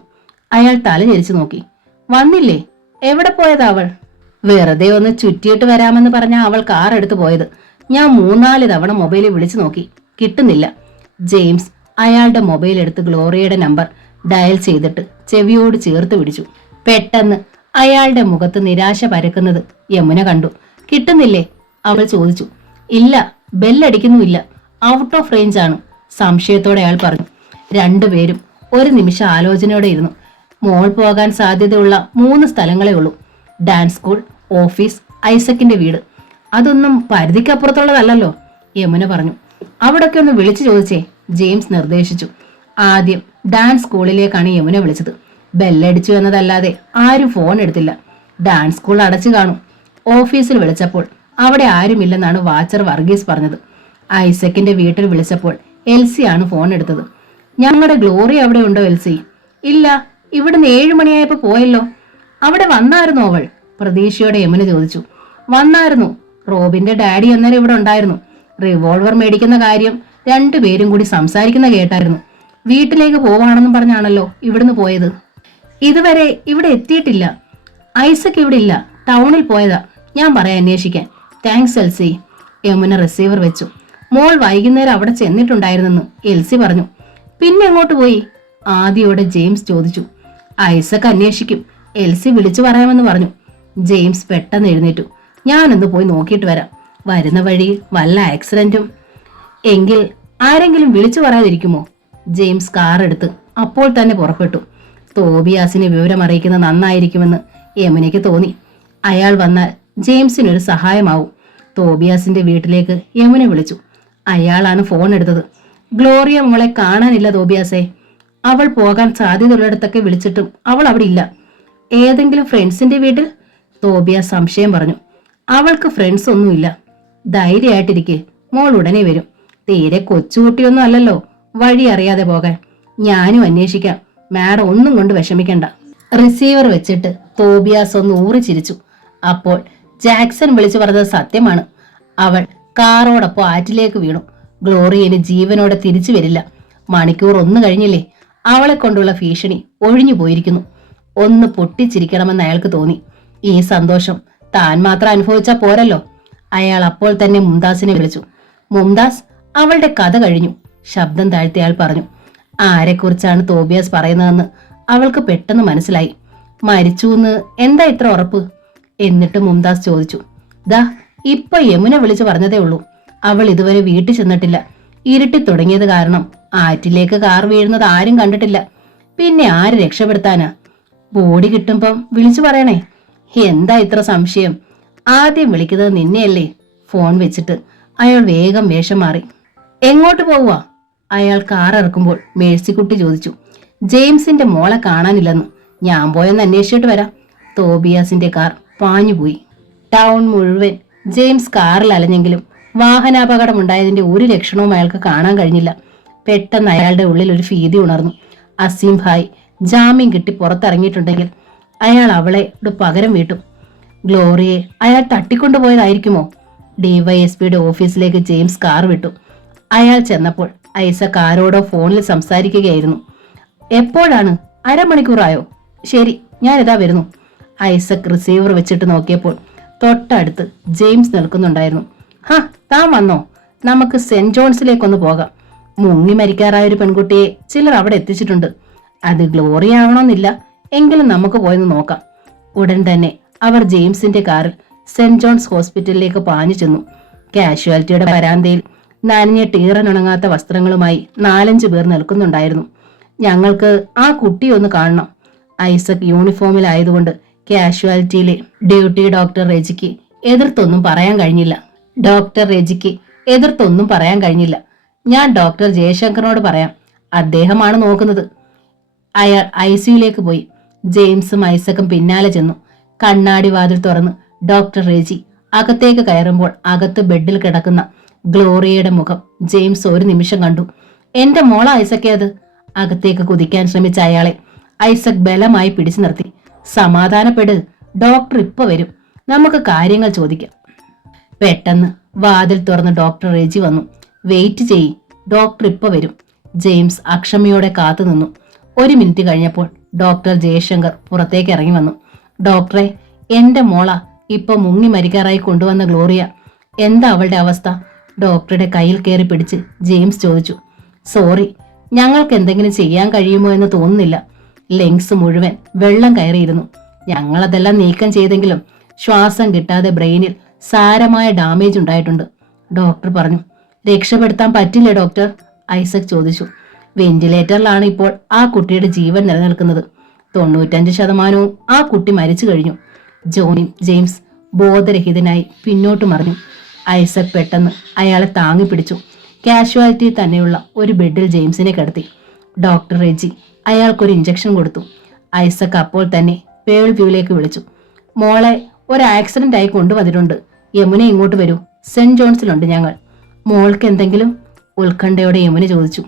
അയാൾ തല ഞെരിച്ചു നോക്കി. വന്നില്ലേ? എവിടെ പോയതാ അവൾ? വെറുതെ ഒന്ന് ചുറ്റിയിട്ട് വരാമെന്ന് പറഞ്ഞ അവൾ കാർ എടുത്തു പോയത്. ഞാൻ 3-4 തവണ മൊബൈലിൽ വിളിച്ചു നോക്കി, കിട്ടുന്നില്ല. ജെയിംസ് അയാളുടെ മൊബൈൽ എടുത്ത് ഗ്ലോറിയയുടെ നമ്പർ ഡയൽ ചെയ്തിട്ട് ചെവിയോട് ചേർത്ത് പിടിച്ചു. പെട്ടെന്ന് അയാളുടെ മുഖത്ത് നിരാശ പരക്കുന്നത് യമുന കണ്ടു. കിട്ടുന്നില്ലേ? അവൾ ചോദിച്ചു. ഇല്ല, ബെല്ലടിക്കുന്നുമില്ല, ഔട്ട് ഓഫ് റേഞ്ച് ആണ്, സംശയത്തോടെ അയാൾ പറഞ്ഞു. രണ്ടുപേരും ഒരു നിമിഷം ആലോചനയോടെ ഇരുന്നു. മോൾ പോകാൻ സാധ്യതയുള്ള 3 സ്ഥലങ്ങളേ ഉള്ളൂ. ഡാൻസ് സ്കൂൾ, ഓഫീസ്, ഐസക്കിന്റെ വീട്. അതൊന്നും പരിധിക്കപ്പുറത്തുള്ളതല്ലോ, യമുന പറഞ്ഞു. അവിടൊക്കെ ഒന്ന് വിളിച്ചു ചോദിച്ചേ, ജെയിംസ് നിർദ്ദേശിച്ചു. ആദ്യം ഡാൻസ് സ്കൂളിലേക്കാണ് യമുന വിളിച്ചത്. ബെല്ലടിച്ചു എന്നതല്ലാതെ ആരും ഫോൺ എടുത്തില്ല. ഡാൻസ് സ്കൂൾ അടച്ചു കാണും. ഓഫീസിൽ വിളിച്ചപ്പോൾ അവിടെ ആരുമില്ലെന്നാണ് വാച്ചർ വർഗീസ് പറഞ്ഞത്. ഐസക്കിന്റെ വീട്ടിൽ വിളിച്ചപ്പോൾ എൽസിയാണ് ഫോൺ എടുത്തത്. ഞങ്ങളുടെ ഗ്ലോറി അവിടെ ഉണ്ടോ എൽസി? ഇല്ല, ഇവിടുന്ന് 7 മണിയായപ്പോ പോയല്ലോ. അവിടെ വന്നായിരുന്നു അവൾ? പ്രതീക്ഷയോടെ യമുന ചോദിച്ചു. വന്നായിരുന്നു. റോബിന്റെ ഡാഡി അന്നേരം ഇവിടെ ഉണ്ടായിരുന്നു. റിവോൾവർ മേടിക്കുന്ന കാര്യം 2 പേരും കൂടി സംസാരിക്കുന്ന കേട്ടായിരുന്നു. വീട്ടിലേക്ക് പോവാണെന്നും പറഞ്ഞാണല്ലോ ഇവിടുന്ന് പോയത്. ഇതുവരെ ഇവിടെ എത്തിയിട്ടില്ല. ഐസക് ഇവിടെ ഇല്ല, ടൗണിൽ പോയതാ. ഞാൻ പറയാം അന്വേഷിക്കാൻ. Thanks LC. യമുന റിസീവർ വെച്ചു. മോൾ വൈകുന്നേരം അവിടെ ചെന്നിട്ടുണ്ടായിരുന്നെന്ന് എൽസി പറഞ്ഞു. പിന്നെ എങ്ങോട്ട് പോയി? ആദ്യയോടെ ജെയിംസ് ചോദിച്ചു. ഐസക് അന്വേഷിക്കും, എൽസി വിളിച്ചു പറയാമെന്ന് പറഞ്ഞു. ജെയിംസ് പെട്ടെന്ന് എഴുന്നേറ്റു. ഞാനൊന്ന് പോയി നോക്കിയിട്ട് വരാം. വരുന്ന വഴിയിൽ വല്ല ആക്സിഡന്റും എങ്കിൽ ആരെങ്കിലും വിളിച്ചു പറയാതിരിക്കുമോ? ജെയിംസ് കാർ എടുത്ത് അപ്പോൾ തന്നെ പുറപ്പെട്ടു. തോബിയാസിനെ വിവരം അറിയിക്കുന്നത് നന്നായിരിക്കുമെന്ന് യമുനയ്ക്ക് തോന്നി. അയാൾ വന്നാൽ ജെയിംസിനൊരു സഹായമാവും. തോബിയാസിന്റെ വീട്ടിലേക്ക് യമുന വിളിച്ചു. അയാളാണ് ഫോൺ എടുത്തത്. ഗ്ലോറിയ മോളെ കാണാനില്ല തോബിയാസെ. അവൾ പോകാൻ സാധ്യതയുള്ളിടത്തൊക്കെ വിളിച്ചിട്ടും അവൾ അവിടെ ഇല്ല. ഏതെങ്കിലും ഫ്രണ്ട്സിന്റെ വീട്ടിൽ? തോബിയാസ് സംശയം പറഞ്ഞു. അവൾക്ക് ഫ്രണ്ട്സ് ഒന്നുമില്ല. ധൈര്യമായിട്ടിരിക്കെ, മോൾ ഉടനെ വരും. തീരെ കൊച്ചുകുട്ടിയൊന്നും അല്ലല്ലോ വഴി അറിയാതെ പോകാൻ. ഞാനും അന്വേഷിക്കാം, മാഡം ഒന്നും കൊണ്ട് വിഷമിക്കണ്ട. റിസീവർ വെച്ചിട്ട് തോബിയാസ് ഒന്ന് ഊറി ചിരിച്ചു. അപ്പോൾ ജാക്സൺ വിളിച്ചു പറഞ്ഞത് സത്യമാണ്. അവൾ കാറോടൊപ്പം ആറ്റിലേക്ക് വീണു. ഗ്ലോറിയന് ജീവനോടെ തിരിച്ചു വരില്ല. മണിക്കൂർ ഒന്ന് കഴിഞ്ഞില്ലേ. അവളെ കൊണ്ടുള്ള ഭീഷണി ഒഴിഞ്ഞു പോയിരിക്കുന്നു. ഒന്ന് പൊട്ടിച്ചിരിക്കണമെന്ന് അയാൾക്ക് തോന്നി. ഈ സന്തോഷം താൻ മാത്രം അനുഭവിച്ചാൽ പോരല്ലോ. അയാൾ അപ്പോൾ തന്നെ മുംതാസിനെ വിളിച്ചു. മുംതാസ്, അവളുടെ കഥ കഴിഞ്ഞു. ശബ്ദം താഴ്ത്തി അയാൾ പറഞ്ഞു. ആരെക്കുറിച്ചാണ് തോബിയാസ് പറയുന്നതെന്ന് അവൾക്ക് പെട്ടെന്ന് മനസ്സിലായി. മരിച്ചുവെന്ന് എന്താ ഇത്ര ഉറപ്പ്? എന്നിട്ട് മുംതാസ് ചോദിച്ചു. ദാ ഇപ്പൊ യമുന വിളിച്ചു പറഞ്ഞതേ ഉള്ളൂ. അവൾ ഇതുവരെ വീട്ടിൽ ചെന്നിട്ടില്ല. ഇരുട്ടി തുടങ്ങിയത് കാരണം ആറ്റിലേക്ക് കാർ വീഴുന്നത് ആരും കണ്ടിട്ടില്ല. പിന്നെ ആര് രക്ഷപ്പെടുത്താനാ? ബോഡി കിട്ടുമ്പം വിളിച്ചു പറയണേ. എന്താ ഇത്ര സംശയം? ആദ്യം വിളിക്കുന്നത് നിന്നെയല്ലേ? ഫോൺ വെച്ചിട്ട് അയാൾ വേഗം വേഷം മാറി. എങ്ങോട്ട് പോവുക? അയാൾ കാർ ഇറക്കുമ്പോൾ മേഴ്സിക്കുട്ടി ചോദിച്ചു. ജെയിംസിന്റെ മോളെ കാണാനില്ലെന്ന്. ഞാൻ പോയെന്ന് അന്വേഷിച്ചിട്ട് വരാം. തോബിയാസിന്റെ കാർ പാഞ്ഞുപോയി. ടൗൺ മുഴുവൻ ജെയിംസ് കാറിൽ അലഞ്ഞെങ്കിലും വാഹനാപകടമുണ്ടായതിന്റെ ഒരു ലക്ഷണവും അയാൾക്ക് കാണാൻ കഴിഞ്ഞില്ല. പെട്ടെന്ന് അയാളുടെ ഉള്ളിൽ ഒരു ഭീതി ഉണർന്നു. അസീം ഭായ് ജാമ്യം കിട്ടി പുറത്തിറങ്ങിയിട്ടുണ്ടെങ്കിൽ അയാൾ അവളെ പകരം വീട്ടും. ഗ്ലോറിയെ അയാൾ തട്ടിക്കൊണ്ടുപോയതായിരിക്കുമോ? ഡിവൈഎസ്പിയുടെ ഓഫീസിലേക്ക് ജെയിംസ് കാർ വിട്ടു. അയാൾ ചെന്നപ്പോൾ ഐസക് ആരോടോ ഫോണിൽ സംസാരിക്കുകയായിരുന്നു. എപ്പോഴാണ്? അരമണിക്കൂറായോ? ശരി, ഞാനിതാ വരുന്നു. ഐസക് റിസീവർ വെച്ചിട്ട് നോക്കിയപ്പോൾ തൊട്ടടുത്ത് ജെയിംസ് നിൽക്കുന്നുണ്ടായിരുന്നു. താൻ വന്നോ? നമുക്ക് സെന്റ് ജോൺസിലേക്കൊന്ന് പോകാം. മുങ്ങി മരിക്കാറായ ഒരു പെൺകുട്ടിയെ ചിലർ അവിടെ എത്തിച്ചിട്ടുണ്ട്. അത് ഗ്ലോറി ആവണമെന്നില്ല, എങ്കിലും നമുക്ക് പോയെന്ന് നോക്കാം. ഉടൻ തന്നെ അവർ ജെയിംസിന്റെ കാറിൽ സെന്റ് ജോൺസ് ഹോസ്പിറ്റലിലേക്ക് പാഞ്ഞു ചെന്നു. കാഷ്വാലിറ്റിയുടെ വരാന്തയിൽ നനഞ്ഞ ടീറനുണങ്ങാത്ത വസ്ത്രങ്ങളുമായി 4-5 പേർ നിൽക്കുന്നുണ്ടായിരുന്നു. ഞങ്ങൾക്ക് ആ കുട്ടിയെ ഒന്ന് കാണണം. ഐസക് യൂണിഫോമിലായതുകൊണ്ട് കാഷ്വാലിറ്റിയിലെ ഡ്യൂട്ടി ഡോക്ടർ റെജിക്ക് എതിർത്തൊന്നും പറയാൻ കഴിഞ്ഞില്ല. ഞാൻ ഡോക്ടർ ജയശങ്കറിനോട് പറയാം, അദ്ദേഹമാണ് നോക്കുന്നത്. അയാൾ ഐസിയുലേക്ക് പോയി. ജെയിംസും ഐസക്കും പിന്നാലെ ചെന്നു. കണ്ണാടി വാതിൽ തുറന്ന് ഡോക്ടർ റെജി അകത്തേക്ക് കയറുമ്പോൾ അകത്ത് ബെഡിൽ കിടക്കുന്ന ഗ്ലോറിയയുടെ മുഖം ജെയിംസ് ഒരു നിമിഷം കണ്ടു. എന്റെ മോള ഐസക്കെ അത്. അകത്തേക്ക് കുതിക്കാൻ ശ്രമിച്ച അയാളെ ഐസക് ബലമായി പിടിച്ചു നിർത്തി. സമാധാനപ്പെട്, ഡോക്ടർ ഇപ്പൊ വരും, നമുക്ക് കാര്യങ്ങൾ ചോദിക്കാം. പെട്ടെന്ന് വാതിൽ തുറന്ന് ഡോക്ടർ റെജി വന്നു. വെയിറ്റ് ചെയ്യ്, ഡോക്ടർ ഇപ്പൊ വരും. ജെയിംസ് അക്ഷമയോടെ കാത്തു നിന്നു. 1 മിനിറ്റ് കഴിഞ്ഞപ്പോൾ ഡോക്ടർ ജയശങ്കർ പുറത്തേക്ക് ഇറങ്ങി വന്നു. ഡോക്ടറെ, എന്റെ മോള ഇപ്പൊ മുങ്ങി മരിക്കാറായി കൊണ്ടുവന്ന ഗ്ലോറിയ. എന്താ അവളുടെ അവസ്ഥ? ഡോക്ടറുടെ കയ്യിൽ കയറി പിടിച്ച് ജെയിംസ് ചോദിച്ചു. സോറി, ഞങ്ങൾക്ക് എന്തെങ്കിലും ചെയ്യാൻ കഴിയുമോ എന്ന് തോന്നുന്നില്ല. ലെങ്സ് മുഴുവൻ വെള്ളം കയറിയിരുന്നു. ഞങ്ങളതെല്ലാം നീക്കം ചെയ്തെങ്കിലും ശ്വാസം കിട്ടാതെ ബ്രെയിനിൽ സാരമായ ഡാമേജ് ഉണ്ടായിട്ടുണ്ട്, ഡോക്ടർ പറഞ്ഞു. രക്ഷപ്പെടുത്താൻ പറ്റില്ലേ ഡോക്ടർ? ഐസക് ചോദിച്ചു. വെന്റിലേറ്ററിലാണ് ഇപ്പോൾ ആ കുട്ടിയുടെ ജീവൻ നിലനിൽക്കുന്നത്. 95% ആ കുട്ടി മരിച്ചു കഴിഞ്ഞു. ജെയിംസ് ബോധരഹിതനായി പിന്നോട്ട് മറിഞ്ഞു. ഐസക് പെട്ടെന്ന് അയാളെ താങ്ങി പിടിച്ചു. കാഷ്വാലിറ്റി തന്നെയുള്ള ഒരു ബെഡിൽ ജെയിംസിനെ കിടത്തി. ഡോക്ടർ റെജി അയാൾക്കൊരു ഇഞ്ചക്ഷൻ കൊടുത്തു. ഐസക് അപ്പോൾ തന്നെ പേൾ വ്യൂവിലേക്ക് വിളിച്ചു. മോളെ ഒരു ആക്സിഡന്റ് ആയി കൊണ്ടുവന്നിട്ടുണ്ട്. യമുന ഇങ്ങോട്ട് വരൂ, സെന്റ് ജോൺസിലുണ്ട് ഞങ്ങൾ. മോൾക്ക് എന്തെങ്കിലും? ഉത്കണ്ഠയോടെ യമുന ചോദിച്ചു.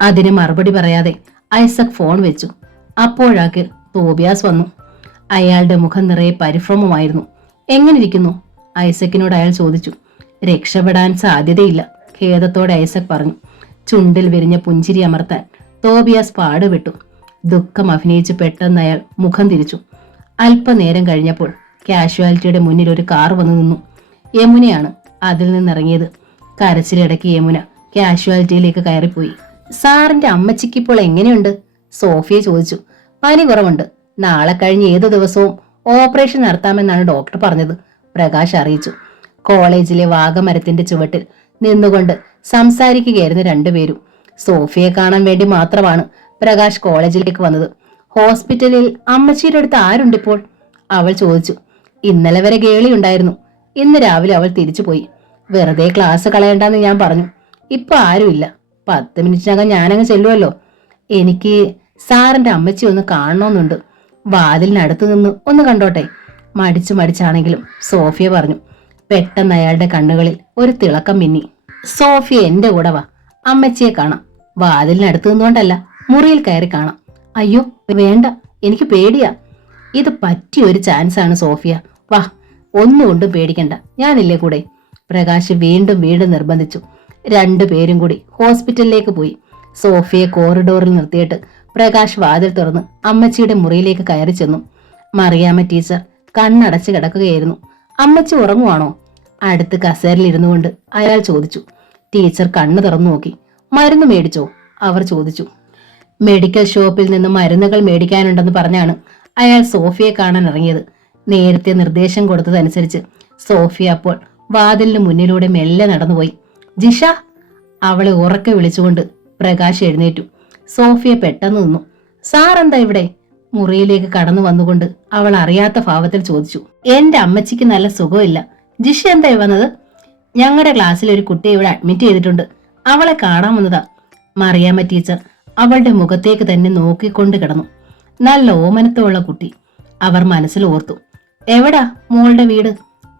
അതിന് മറുപടി പറയാതെ ഐസക് ഫോൺ വെച്ചു. അപ്പോഴാക്ക് തോബിയാസ് വന്നു. അയാളുടെ മുഖം നിറയെ പരിഭ്രമമായിരുന്നു. എങ്ങനിരിക്കുന്നു? ഐസക്കിനോട് അയാൾ ചോദിച്ചു. രക്ഷപ്പെടാൻ സാധ്യതയില്ല, ഖേദത്തോടെ ഐസക് പറഞ്ഞു. ചുണ്ടിൽ വിരിഞ്ഞ പുഞ്ചിരി അമർത്താൻ തോബിയാസ് പാടുപെട്ടു. ദുഃഖം അഭിനയിച്ച് പെട്ടെന്ന് അയാൾ മുഖം തിരിച്ചു. അല്പനേരം കഴിഞ്ഞപ്പോൾ കാഷ്വാലിറ്റിയുടെ മുന്നിൽ ഒരു കാർ വന്നു നിന്നു. യമുനയാണ് അതിൽ നിന്നിറങ്ങിയത്. കരച്ചിലിടയ്ക്ക് യമുന കാഷ്വാലിറ്റിയിലേക്ക് കയറിപ്പോയി. സാറിന്റെ അമ്മച്ചിക്കിപ്പോൾ എങ്ങനെയുണ്ട്? സോഫിയ ചോദിച്ചു. പനി കുറവുണ്ട്. നാളെ കഴിഞ്ഞ് ഏതു ദിവസവും ഓപ്പറേഷൻ നടത്താമെന്നാണ് ഡോക്ടർ പറഞ്ഞത്, പ്രകാശ് അറിയിച്ചു. കോളേജിലെ വാഗമരത്തിന്റെ ചുവട്ടിൽ നിന്നുകൊണ്ട് സംസാരിക്കുകയായിരുന്നു 2 പേരും. സോഫിയെ കാണാൻ വേണ്ടി മാത്രമാണ് പ്രകാശ് കോളേജിലേക്ക് വന്നത്. ഹോസ്പിറ്റലിൽ അമ്മച്ചിയുടെ അടുത്ത് ആരുണ്ടിപ്പോൾ? അവൾ ചോദിച്ചു. ഇന്നലെ വരെ ഗേളി ഉണ്ടായിരുന്നു. ഇന്ന് രാവിലെ അവൾ തിരിച്ചുപോയി. വെറുതെ ക്ലാസ് കളയണ്ടെന്ന് ഞാൻ പറഞ്ഞു. ഇപ്പൊ ആരുമില്ല. 10 മിനിറ്റിനകം ഞാനങ്ങ് ചെല്ലുമല്ലോ. എനിക്ക് സാറിന്റെ അമ്മച്ചി ഒന്ന് കാണണമെന്നുണ്ട്. വാതിലിനടുത്ത് നിന്ന് ഒന്ന് കണ്ടോട്ടെ? മടിച്ചാണെങ്കിലും സോഫിയ പറഞ്ഞു. പെട്ടെന്ന് അയാളുടെ കണ്ണുകളിൽ ഒരു തിളക്കം മിന്നി. സോഫിയ എന്റെ കൂടെ വാ, അമ്മച്ചിയെ കാണാം. വാതിലിനടുത്ത് നിന്നുകൊണ്ടല്ല, മുറിയിൽ കയറി കാണാം. അയ്യോ വേണ്ട, എനിക്ക് പേടിയാ. ഇത് പറ്റിയൊരു ചാൻസ് ആണ് സോഫിയ. വാ, ഒന്നുകൊണ്ടും പേടിക്കണ്ട, ഞാനില്ലേ കൂടെ. പ്രകാശ് വീണ്ടും വീണ്ടും നിർബന്ധിച്ചു. രണ്ടുപേരും കൂടി ഹോസ്പിറ്റലിലേക്ക് പോയി. സോഫിയെ കോറിഡോറിൽ നിർത്തിയിട്ട് പ്രകാശ് വാതിൽ തുറന്ന് അമ്മച്ചിയുടെ മുറിയിലേക്ക് കയറി ചെന്നു. മറിയാമ്മ ടീച്ചർ കണ്ണടച്ച് കിടക്കുകയായിരുന്നു. അമ്മച്ചി ഉറങ്ങുവാണോ? അടുത്ത് കസേരയിൽ കൊണ്ട് അയാൾ ചോദിച്ചു. ടീച്ചർ കണ്ണു തുറന്നു നോക്കി. മരുന്ന് മേടിച്ചോ? അവർ ചോദിച്ചു. മെഡിക്കൽ ഷോപ്പിൽ നിന്ന് മരുന്നുകൾ മേടിക്കാനുണ്ടെന്ന് പറഞ്ഞാണ് അയാൾ സോഫിയെ കാണാൻ ഇറങ്ങിയത്. നേരത്തെ നിർദ്ദേശം കൊടുത്തതനുസരിച്ച് സോഫിയ അപ്പോൾ വാതിലിന് മുന്നിലൂടെ മെല്ലെ നടന്നുപോയി. ജിഷ! അവളെ ഉറക്കെ വിളിച്ചുകൊണ്ട് പ്രകാശ് എഴുന്നേറ്റു. സോഫിയ പെട്ടെന്ന് നിന്നു. സാർ എന്താ ഇവിടെ? മുറിയിലേക്ക് കടന്നു വന്നുകൊണ്ട് അവൾ അറിയാത്ത ഭാവത്തിൽ ചോദിച്ചു. എന്റെ അമ്മച്ചിക്ക് നല്ല സുഖമില്ല. ജിഷ എന്താ വന്നത്? ഞങ്ങളുടെ ക്ലാസ്സിൽ ഒരു കുട്ടിയെ ഇവിടെ അഡ്മിറ്റ് ചെയ്തിട്ടുണ്ട്. അവളെ കാണാൻ വന്നതാ. മറിയാമ്മ ടീച്ചർ അവളുടെ മുഖത്തേക്ക് തന്നെ നോക്കിക്കൊണ്ട് കിടന്നു. നല്ല ഓമനത്തുള്ള കുട്ടി. അവർ മനസ്സിൽ ഓർത്തു. എവിടാ മോളുടെ വീട്?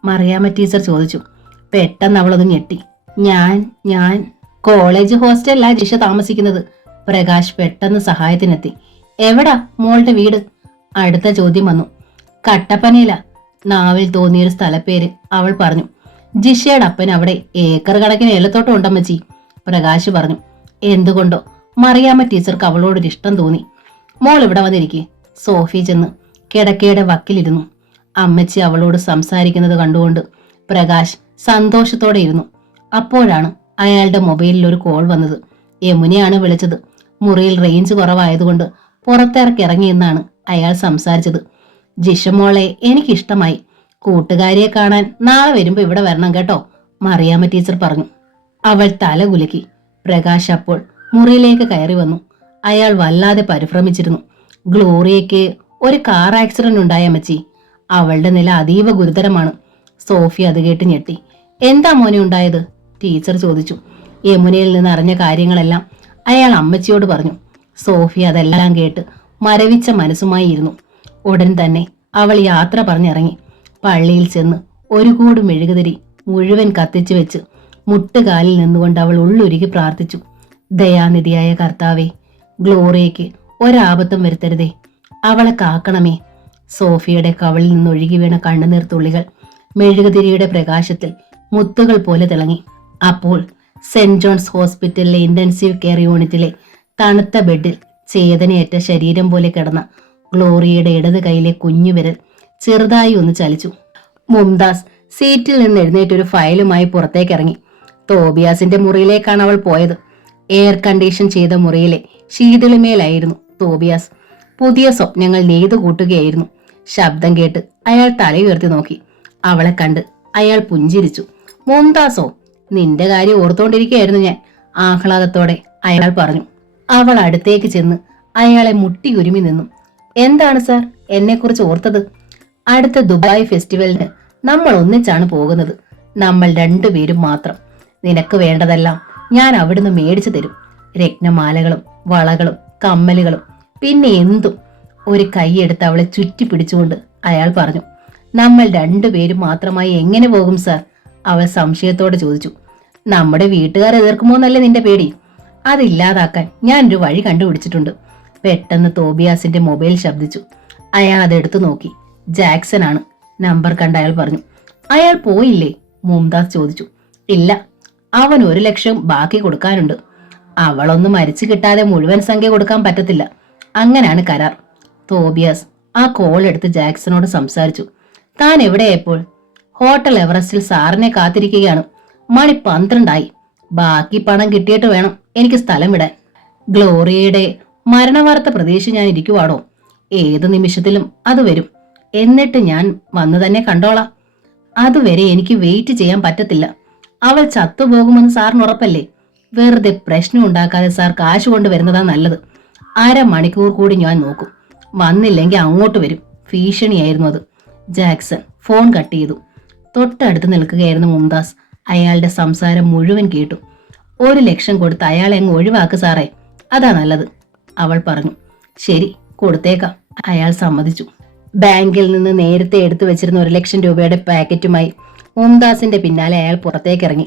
മറിയാമ്മ ടീച്ചർ ചോദിച്ചു. പെട്ടെന്ന് അവളൊന്ന് ഞെട്ടി. ഞാൻ കോളേജ് ഹോസ്റ്റലിലാ ജിഷ താമസിക്കുന്നത്. പ്രകാശ് പെട്ടെന്ന് സഹായത്തിനെത്തി. എവിടാ മോളുടെ വീട്? അടുത്ത ചോദ്യം വന്നു. കട്ടപ്പനയില. നാവിൽ തോന്നിയൊരു സ്ഥലപ്പേര് അവൾ പറഞ്ഞു. ജിഷയുടെ അപ്പൻ അവിടെ ഏക്കർ കണക്കിന് ഏലത്തോട്ടം ഉണ്ടമ്മച്ചി, പ്രകാശ് പറഞ്ഞു. എന്തുകൊണ്ടോ മറിയാമ്മ ടീച്ചർക്ക് അവളോടൊരു ഇഷ്ടം തോന്നി. മോൾ ഇവിടെ വന്നിരിക്കെ. സോഫി ചെന്ന് കിടക്കയുടെ വക്കിലിരുന്നു. അമ്മച്ചി അവളോട് സംസാരിക്കുന്നത് കണ്ടുകൊണ്ട് പ്രകാശ് സന്തോഷത്തോടെ ഇരുന്നു. അപ്പോഴാണ് അയാളുടെ മൊബൈലിൽ ഒരു കോൾ വന്നത്. യമുനയാണ് വിളിച്ചത്. മുറിയിൽ റേഞ്ച് കുറവായതുകൊണ്ട് പുറത്തിറക്കിറങ്ങിയെന്നാണ് അയാൾ സംസാരിച്ചത്. ജിഷമോളെ എനിക്കിഷ്ടമായി. കൂട്ടുകാരിയെ കാണാൻ നാളെ വരുമ്പോ ഇവിടെ വരണം കേട്ടോ, മറിയാമ്മ ടീച്ചർ പറഞ്ഞു. അവൾ തല കുലുക്കി. പ്രകാശ് അപ്പോൾ മുറിയിലേക്ക് കയറി വന്നു. അയാൾ വല്ലാതെ പരിഭ്രമിച്ചിരുന്നു. ഗ്ലോറിയയ്ക്ക് ഒരു കാർ ആക്സിഡന്റ് ഉണ്ടായ അമ്മച്ചി. അവളുടെ നില അതീവ ഗുരുതരമാണ്. സോഫി അത് കേട്ട് ഞെട്ടി. എന്താ മോനെ ഉണ്ടായത്? ടീച്ചർ ചോദിച്ചു. യമുനയിൽ നിന്ന് അറിഞ്ഞ കാര്യങ്ങളെല്ലാം അയാൾ അമ്മച്ചിയോട് പറഞ്ഞു. സോഫി അതെല്ലാം കേട്ട് മരവിച്ച മനസ്സുമായി ഇരുന്നു. ഉടൻ തന്നെ അവൾ യാത്ര പറഞ്ഞിറങ്ങി. പള്ളിയിൽ ചെന്ന് ഒരു കൂട് മെഴുകുതിരി മുഴുവൻ കത്തിച്ചു വെച്ച് മുട്ടുകാലിൽ നിന്നുകൊണ്ട് അവൾ ഉള്ളുരുകി പ്രാർത്ഥിച്ചു. ദയാനിധിയായ കർത്താവേ, ഗ്ലോറിയയ്ക്ക് ഒരാപത്തും വരുത്തരുതേ, അവളെ കാക്കണമേ. സോഫിയുടെ കവളിൽ നിന്നൊഴുകി വീണ കണ്ണുനീർ തുള്ളികൾ മെഴുകുതിരിയുടെ പ്രകാശത്തിൽ മുത്തുകൾ പോലെ തിളങ്ങി. അപ്പോൾ സെന്റ് ജോൺസ് ഹോസ്പിറ്റലിലെ ഇന്റൻസീവ് കെയർ യൂണിറ്റിലെ തണുത്ത ബെഡിൽ ചേതനയേറ്റ ശരീരം പോലെ കിടന്ന ഗ്ലോറിയയുടെ ഇടത് കൈയിലെ കുഞ്ഞുവിരൽ ചെറുതായി ഒന്ന് ചലിച്ചു. മുംതാസ് സീറ്റിൽ നിന്ന് എഴുന്നേറ്റൊരു ഫയലുമായി പുറത്തേക്കിറങ്ങി. തോബിയാസിന്റെ മുറിയിലേക്കാണ് അവൾ പോയത്. എയർ കണ്ടീഷൻ ചെയ്ത മുറിയിലെ ശീതളിമേലായിരുന്നു തോബിയാസ്. പുതിയ സ്വപ്നങ്ങൾ നെയ്തു കൂട്ടുകയായിരുന്നു. ശബ്ദം കേട്ട് അയാൾ തലയുയർത്തി നോക്കി. അവളെ കണ്ട് അയാൾ പുഞ്ചിരിച്ചു. മുംതാസോ, നിന്റെ കാര്യം ഓർത്തോണ്ടിരിക്കുകയായിരുന്നു ഞാൻ, ആഹ്ലാദത്തോടെ അയാൾ പറഞ്ഞു. അവൾ അടുത്തേക്ക് ചെന്ന് അയാളെ മുട്ടി ഉരുമി നിന്നു. എന്താണ് സാർ എന്നെക്കുറിച്ച് ഓർത്തത്? അടുത്ത ദുബായ് ഫെസ്റ്റിവലിന് നമ്മൾ ഒന്നിച്ചാണ് പോകുന്നത്. നമ്മൾ രണ്ടുപേരും മാത്രം. നിനക്ക് വേണ്ടതെല്ലാം ഞാൻ അവിടുന്ന് മേടിച്ചു തരും. രത്നമാലകളും വളകളും കമ്മലുകളും പിന്നെ എന്തും. ഒരു കൈയെടുത്ത് അവളെ ചുറ്റി പിടിച്ചുകൊണ്ട് അയാൾ പറഞ്ഞു. നമ്മൾ രണ്ടുപേരും മാത്രമായി എങ്ങനെ പോകും സാർ? അവൾ സംശയത്തോടെ ചോദിച്ചു. നമ്മുടെ വീട്ടുകാർ എതിർക്കുമോന്നല്ലേ നിന്റെ പേടി? അതില്ലാതാക്കാൻ ഞാനൊരു വഴി കണ്ടുപിടിച്ചിട്ടുണ്ട്. പെട്ടെന്ന് തോബിയാസിന്റെ മൊബൈൽ ശബ്ദിച്ചു. അയാൾ അതെടുത്തു നോക്കി. ജാക്സൺ ആണ്. നമ്പർ കണ്ട അയാൾ പറഞ്ഞു. അയാൾ പോയില്ലേ? മുംതാസ് ചോദിച്ചു. ഇല്ല, അവൻ 1,00,000 ബാക്കി കൊടുക്കാനുണ്ട്. അവളൊന്ന് മരിച്ചു കിട്ടാതെ മുഴുവൻ സംഖ്യ കൊടുക്കാൻ പറ്റത്തില്ല. അങ്ങനെയാണ് കരാർ. തോബിയാസ് ആ കോൾ എടുത്ത് ജാക്സണോട് സംസാരിച്ചു. താൻ എവിടെയെപ്പോൾ? ഹോട്ടൽ എവറസ്റ്റിൽ സാറിനെ കാത്തിരിക്കുകയാണ്. മണി 12 ബാക്കി പണം കിട്ടിയിട്ട് വേണം എനിക്ക് സ്ഥലം വിടാൻ. ഗ്ലോറിയയുടെ മരണവാർത്ത പ്രതീക്ഷിച്ച് ഞാൻ ഇരിക്കുവാടോ. ഏതു നിമിഷത്തിലും അത് വരും. എന്നിട്ട് ഞാൻ വന്നു തന്നെ കണ്ടോളാം. അതുവരെ എനിക്ക് വെയിറ്റ് ചെയ്യാൻ പറ്റത്തില്ല. അവൾ ചത്തുപോകുമെന്ന് സാറിന് ഉറപ്പല്ലേ? വെറുതെ പ്രശ്നം ഉണ്ടാക്കാതെ സാർ കാശ് കൊണ്ടുവരുന്നതാ നല്ലത്. 1/2 മണിക്കൂർ കൂടി ഞാൻ നോക്കും. വന്നില്ലെങ്കിൽ അങ്ങോട്ട് വരും. ഭീഷണിയായിരുന്നു അത്. ജാക്സൺ ഫോൺ കട്ട് ചെയ്തു. തൊട്ടടുത്ത് നിൽക്കുകയായിരുന്നു മുംതാസ്. അയാളുടെ സംസാരം മുഴുവൻ കേട്ടു. 1,00,000 കൊടുത്ത് അയാളെ അങ്ങ് ഒഴിവാക്ക് സാറേ, അതാ നല്ലത്, അവൾ പറഞ്ഞു. ശരി, കൊടുത്തേക്കാം, അയാൾ സമ്മതിച്ചു. ബാങ്കിൽ നിന്ന് നേരത്തെ എടുത്തു വെച്ചിരുന്ന 1,00,000 രൂപയുടെ പാക്കറ്റുമായി മുംതാസിന്റെ പിന്നാലെ അയാൾ പുറത്തേക്കിറങ്ങി.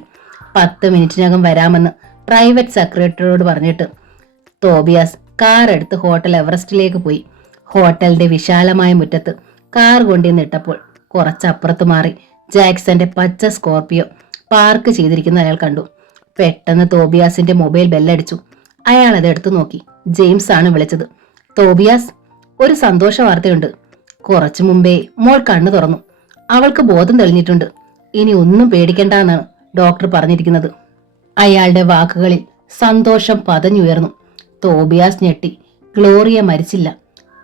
10 മിനിറ്റിനകം വരാമെന്ന് പ്രൈവറ്റ് സെക്രട്ടറിയോട് പറഞ്ഞിട്ട് തോബിയാസ് കാർ എടുത്ത് ഹോട്ടൽ എവറസ്റ്റിലേക്ക് പോയി. ഹോട്ടലിന്റെ വിശാലമായ മുറ്റത്ത് കാർ കൊണ്ടുവന്നിട്ടപ്പോൾ കുറച്ചപ്പുറത്ത് മാറി ജാക്സന്റെ പച്ച സ്കോർപിയോ പാർക്ക് ചെയ്തിരിക്കുന്ന അയാൾ കണ്ടു. പെട്ടെന്ന് തോബിയാസിന്റെ മൊബൈൽ ബെല്ലടിച്ചു. അയാൾ അത് എടുത്തു നോക്കി. ജെയിംസ് ആണ് വിളിച്ചത്. തോബിയാസ്, ഒരു സന്തോഷ വാർത്തയുണ്ട്. കുറച്ചു മുമ്പേ മോൾ കണ്ണു തുറന്നു. അവൾക്ക് ബോധം തെളിഞ്ഞിട്ടുണ്ട്. ഇനി ഒന്നും പേടിക്കണ്ടെന്നാണ് ഡോക്ടർ പറഞ്ഞിരിക്കുന്നത്. അയാളുടെ വാക്കുകളിൽ സന്തോഷം പതഞ്ഞുയർന്നു. തോബിയാസ് ഞെട്ടി. ഗ്ലോറിയ മരിച്ചില്ല.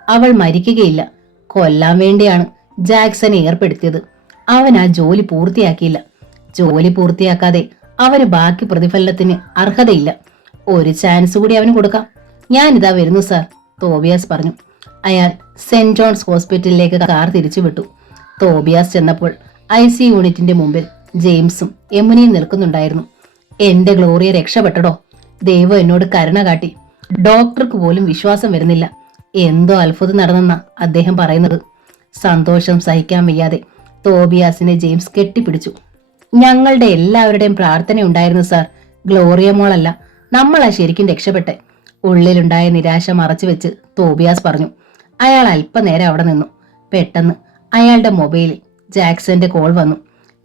അവൾ മരിക്കുകയില്ല. കൊല്ലാൻ വേണ്ടിയാണ് ജാക്സനെ ഏർപ്പെടുത്തിയത്. അവൻ ആ ജോലി പൂർത്തിയാക്കിയില്ല. ജോലി പൂർത്തിയാക്കാതെ അവന് ബാക്കി പ്രതിഫലനത്തിന് അർഹതയില്ല. ഒരു ചാൻസ് കൂടി അവന് കൊടുക്കാം. ഞാനിതാ വരുന്നു സാർ, തോബിയാസ് പറഞ്ഞു. അയാൾ സെന്റ് ജോൺസ് ഹോസ്പിറ്റലിലേക്ക് കാർ തിരിച്ചു വിട്ടു. തോബിയാസ് ചെന്നപ്പോൾ IC യൂണിറ്റിന്റെ മുമ്പിൽ ജെയിംസും യമുനയും നിൽക്കുന്നുണ്ടായിരുന്നു. എന്റെ ഗ്ലോറിയ രക്ഷപ്പെട്ടടോ. ദൈവം എന്നോട് കരുണ കാട്ടി. ഡോക്ടർക്ക് പോലും വിശ്വാസം വരുന്നില്ല. എന്തോ അത്ഭുതം നടന്നെന്നാ അദ്ദേഹം പറയുന്നത്. സന്തോഷം സഹിക്കാൻ വയ്യാതെ തോബിയാസിനെ ജെയിംസ് കെട്ടിപ്പിടിച്ചു. ഞങ്ങളുടെ എല്ലാവരുടെയും പ്രാർത്ഥന ഉണ്ടായിരുന്നു സാർ. ഗ്ലോറിയ മോളല്ല, നമ്മളാ ശരിക്കും രക്ഷപ്പെട്ടെ. ഉള്ളിലുണ്ടായ നിരാശ മറച്ചു വെച്ച് തോബിയാസ് പറഞ്ഞു. അയാൾ അല്പനേരം അവിടെ നിന്നു. പെട്ടെന്ന് അയാളുടെ മൊബൈലിൽ ജാക്സന്റെ കോൾ വന്നു.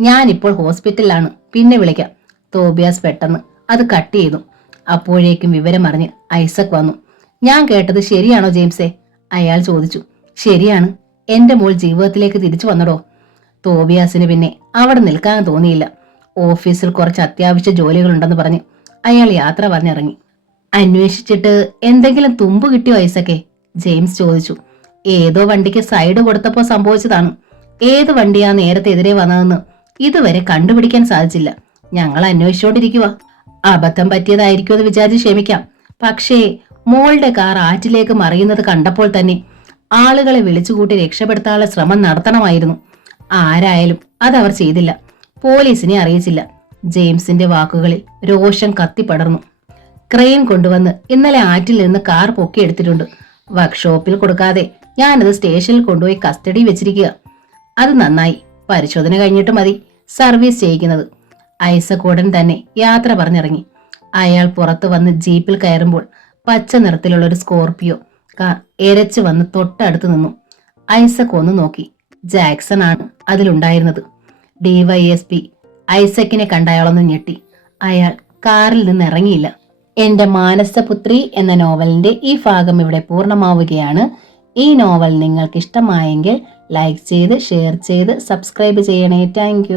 ഞാനിപ്പോൾ ഹോസ്പിറ്റലിലാണ്, പിന്നെ വിളിക്കാം. തോബിയാസ് പെട്ടെന്ന് അത് കട്ട് ചെയ്തു. അപ്പോഴേക്കും വിവരം അറിഞ്ഞ് ഐസക് വന്നു. ഞാൻ കേട്ടത് ശരിയാണോ ജെയിംസേ? അയാൾ ചോദിച്ചു. ശരിയാണ്. എന്റെ മോൾ ജീവിതത്തിലേക്ക് തിരിച്ചു വന്നടോ. തോബിയാസിന് പിന്നെ അവിടെ നിൽക്കാൻ തോന്നിയില്ല. ഓഫീസിൽ കുറച്ച് അത്യാവശ്യ ജോലികളുണ്ടെന്ന് പറഞ്ഞ് അയാൾ യാത്ര പറഞ്ഞിറങ്ങി. അന്വേഷിച്ചിട്ട് എന്തെങ്കിലും തുമ്പ് കിട്ടിയോ ഐസക്കെ? ജെയിംസ് ചോദിച്ചു. ഏതോ വണ്ടിക്ക് സൈഡ് കൊടുത്തപ്പോ സംഭവിച്ചതാണ്. ഏത് വണ്ടിയാ നേരത്തെ എതിരെ വന്നതെന്ന് ഇതുവരെ കണ്ടുപിടിക്കാൻ സാധിച്ചില്ല. ഞങ്ങൾ അന്വേഷിച്ചോണ്ടിരിക്കുക. അബദ്ധം പറ്റിയതായിരിക്കുമെന്ന് വിചാരിച്ച് ക്ഷമിക്കാം. പക്ഷേ മോളുടെ കാർ ആറ്റിലേക്ക് മറിയുന്നത് കണ്ടപ്പോൾ തന്നെ ആളുകളെ വിളിച്ചുകൂട്ടി രക്ഷപ്പെടുത്താനുള്ള ശ്രമം നടത്തണമായിരുന്നു. ആരായാലും അതവർ ചെയ്തില്ല. പോലീസിനെ അറിയിച്ചില്ല. ജെയിംസിന്റെ വാക്കുകളിൽ രോഷം കത്തിപ്പടർന്നു. ക്രെയിൻ കൊണ്ടുവന്ന് ഇന്നലെ ആറ്റിൽ നിന്ന് കാർ പൊക്കിയെടുത്തിട്ടുണ്ട്. വർക്ക്ഷോപ്പിൽ കൊടുക്കാതെ ഞാനത് സ്റ്റേഷനിൽ കൊണ്ടുപോയി കസ്റ്റഡി വെച്ചിരിക്കുക. അത് നന്നായി. പരിശോധന കഴിഞ്ഞിട്ട് മതി സർവീസ് ചെയ്യിക്കുന്നത്. ഐസക് ഉടൻ തന്നെ യാത്ര പറഞ്ഞിറങ്ങി. അയാൾ പുറത്തു വന്ന് ജീപ്പിൽ കയറുമ്പോൾ പച്ച നിറത്തിലുള്ള ഒരു സ്കോർപിയോ എരച്ചു വന്ന് തൊട്ടടുത്ത് നിന്നു. ഐസക് ഒന്ന് നോക്കി. ജാക്സൺ ആണ് അതിലുണ്ടായിരുന്നത്. DYSP ഐസക്കിനെ കണ്ട അയാളൊന്ന് ഞെട്ടി. അയാൾ കാറിൽ നിന്ന് ഇറങ്ങിയില്ല. എന്റെ മാനസപുത്രി എന്ന നോവലിന്റെ ഈ ഭാഗം ഇവിടെ പൂർണ്ണമാവുകയാണ്. ഈ നോവൽ നിങ്ങൾക്ക് ഇഷ്ടമായെങ്കിൽ ലൈക്ക് ചെയ്ത് ഷെയർ ചെയ്ത് സബ്സ്ക്രൈബ് ചെയ്യണേ. താങ്ക്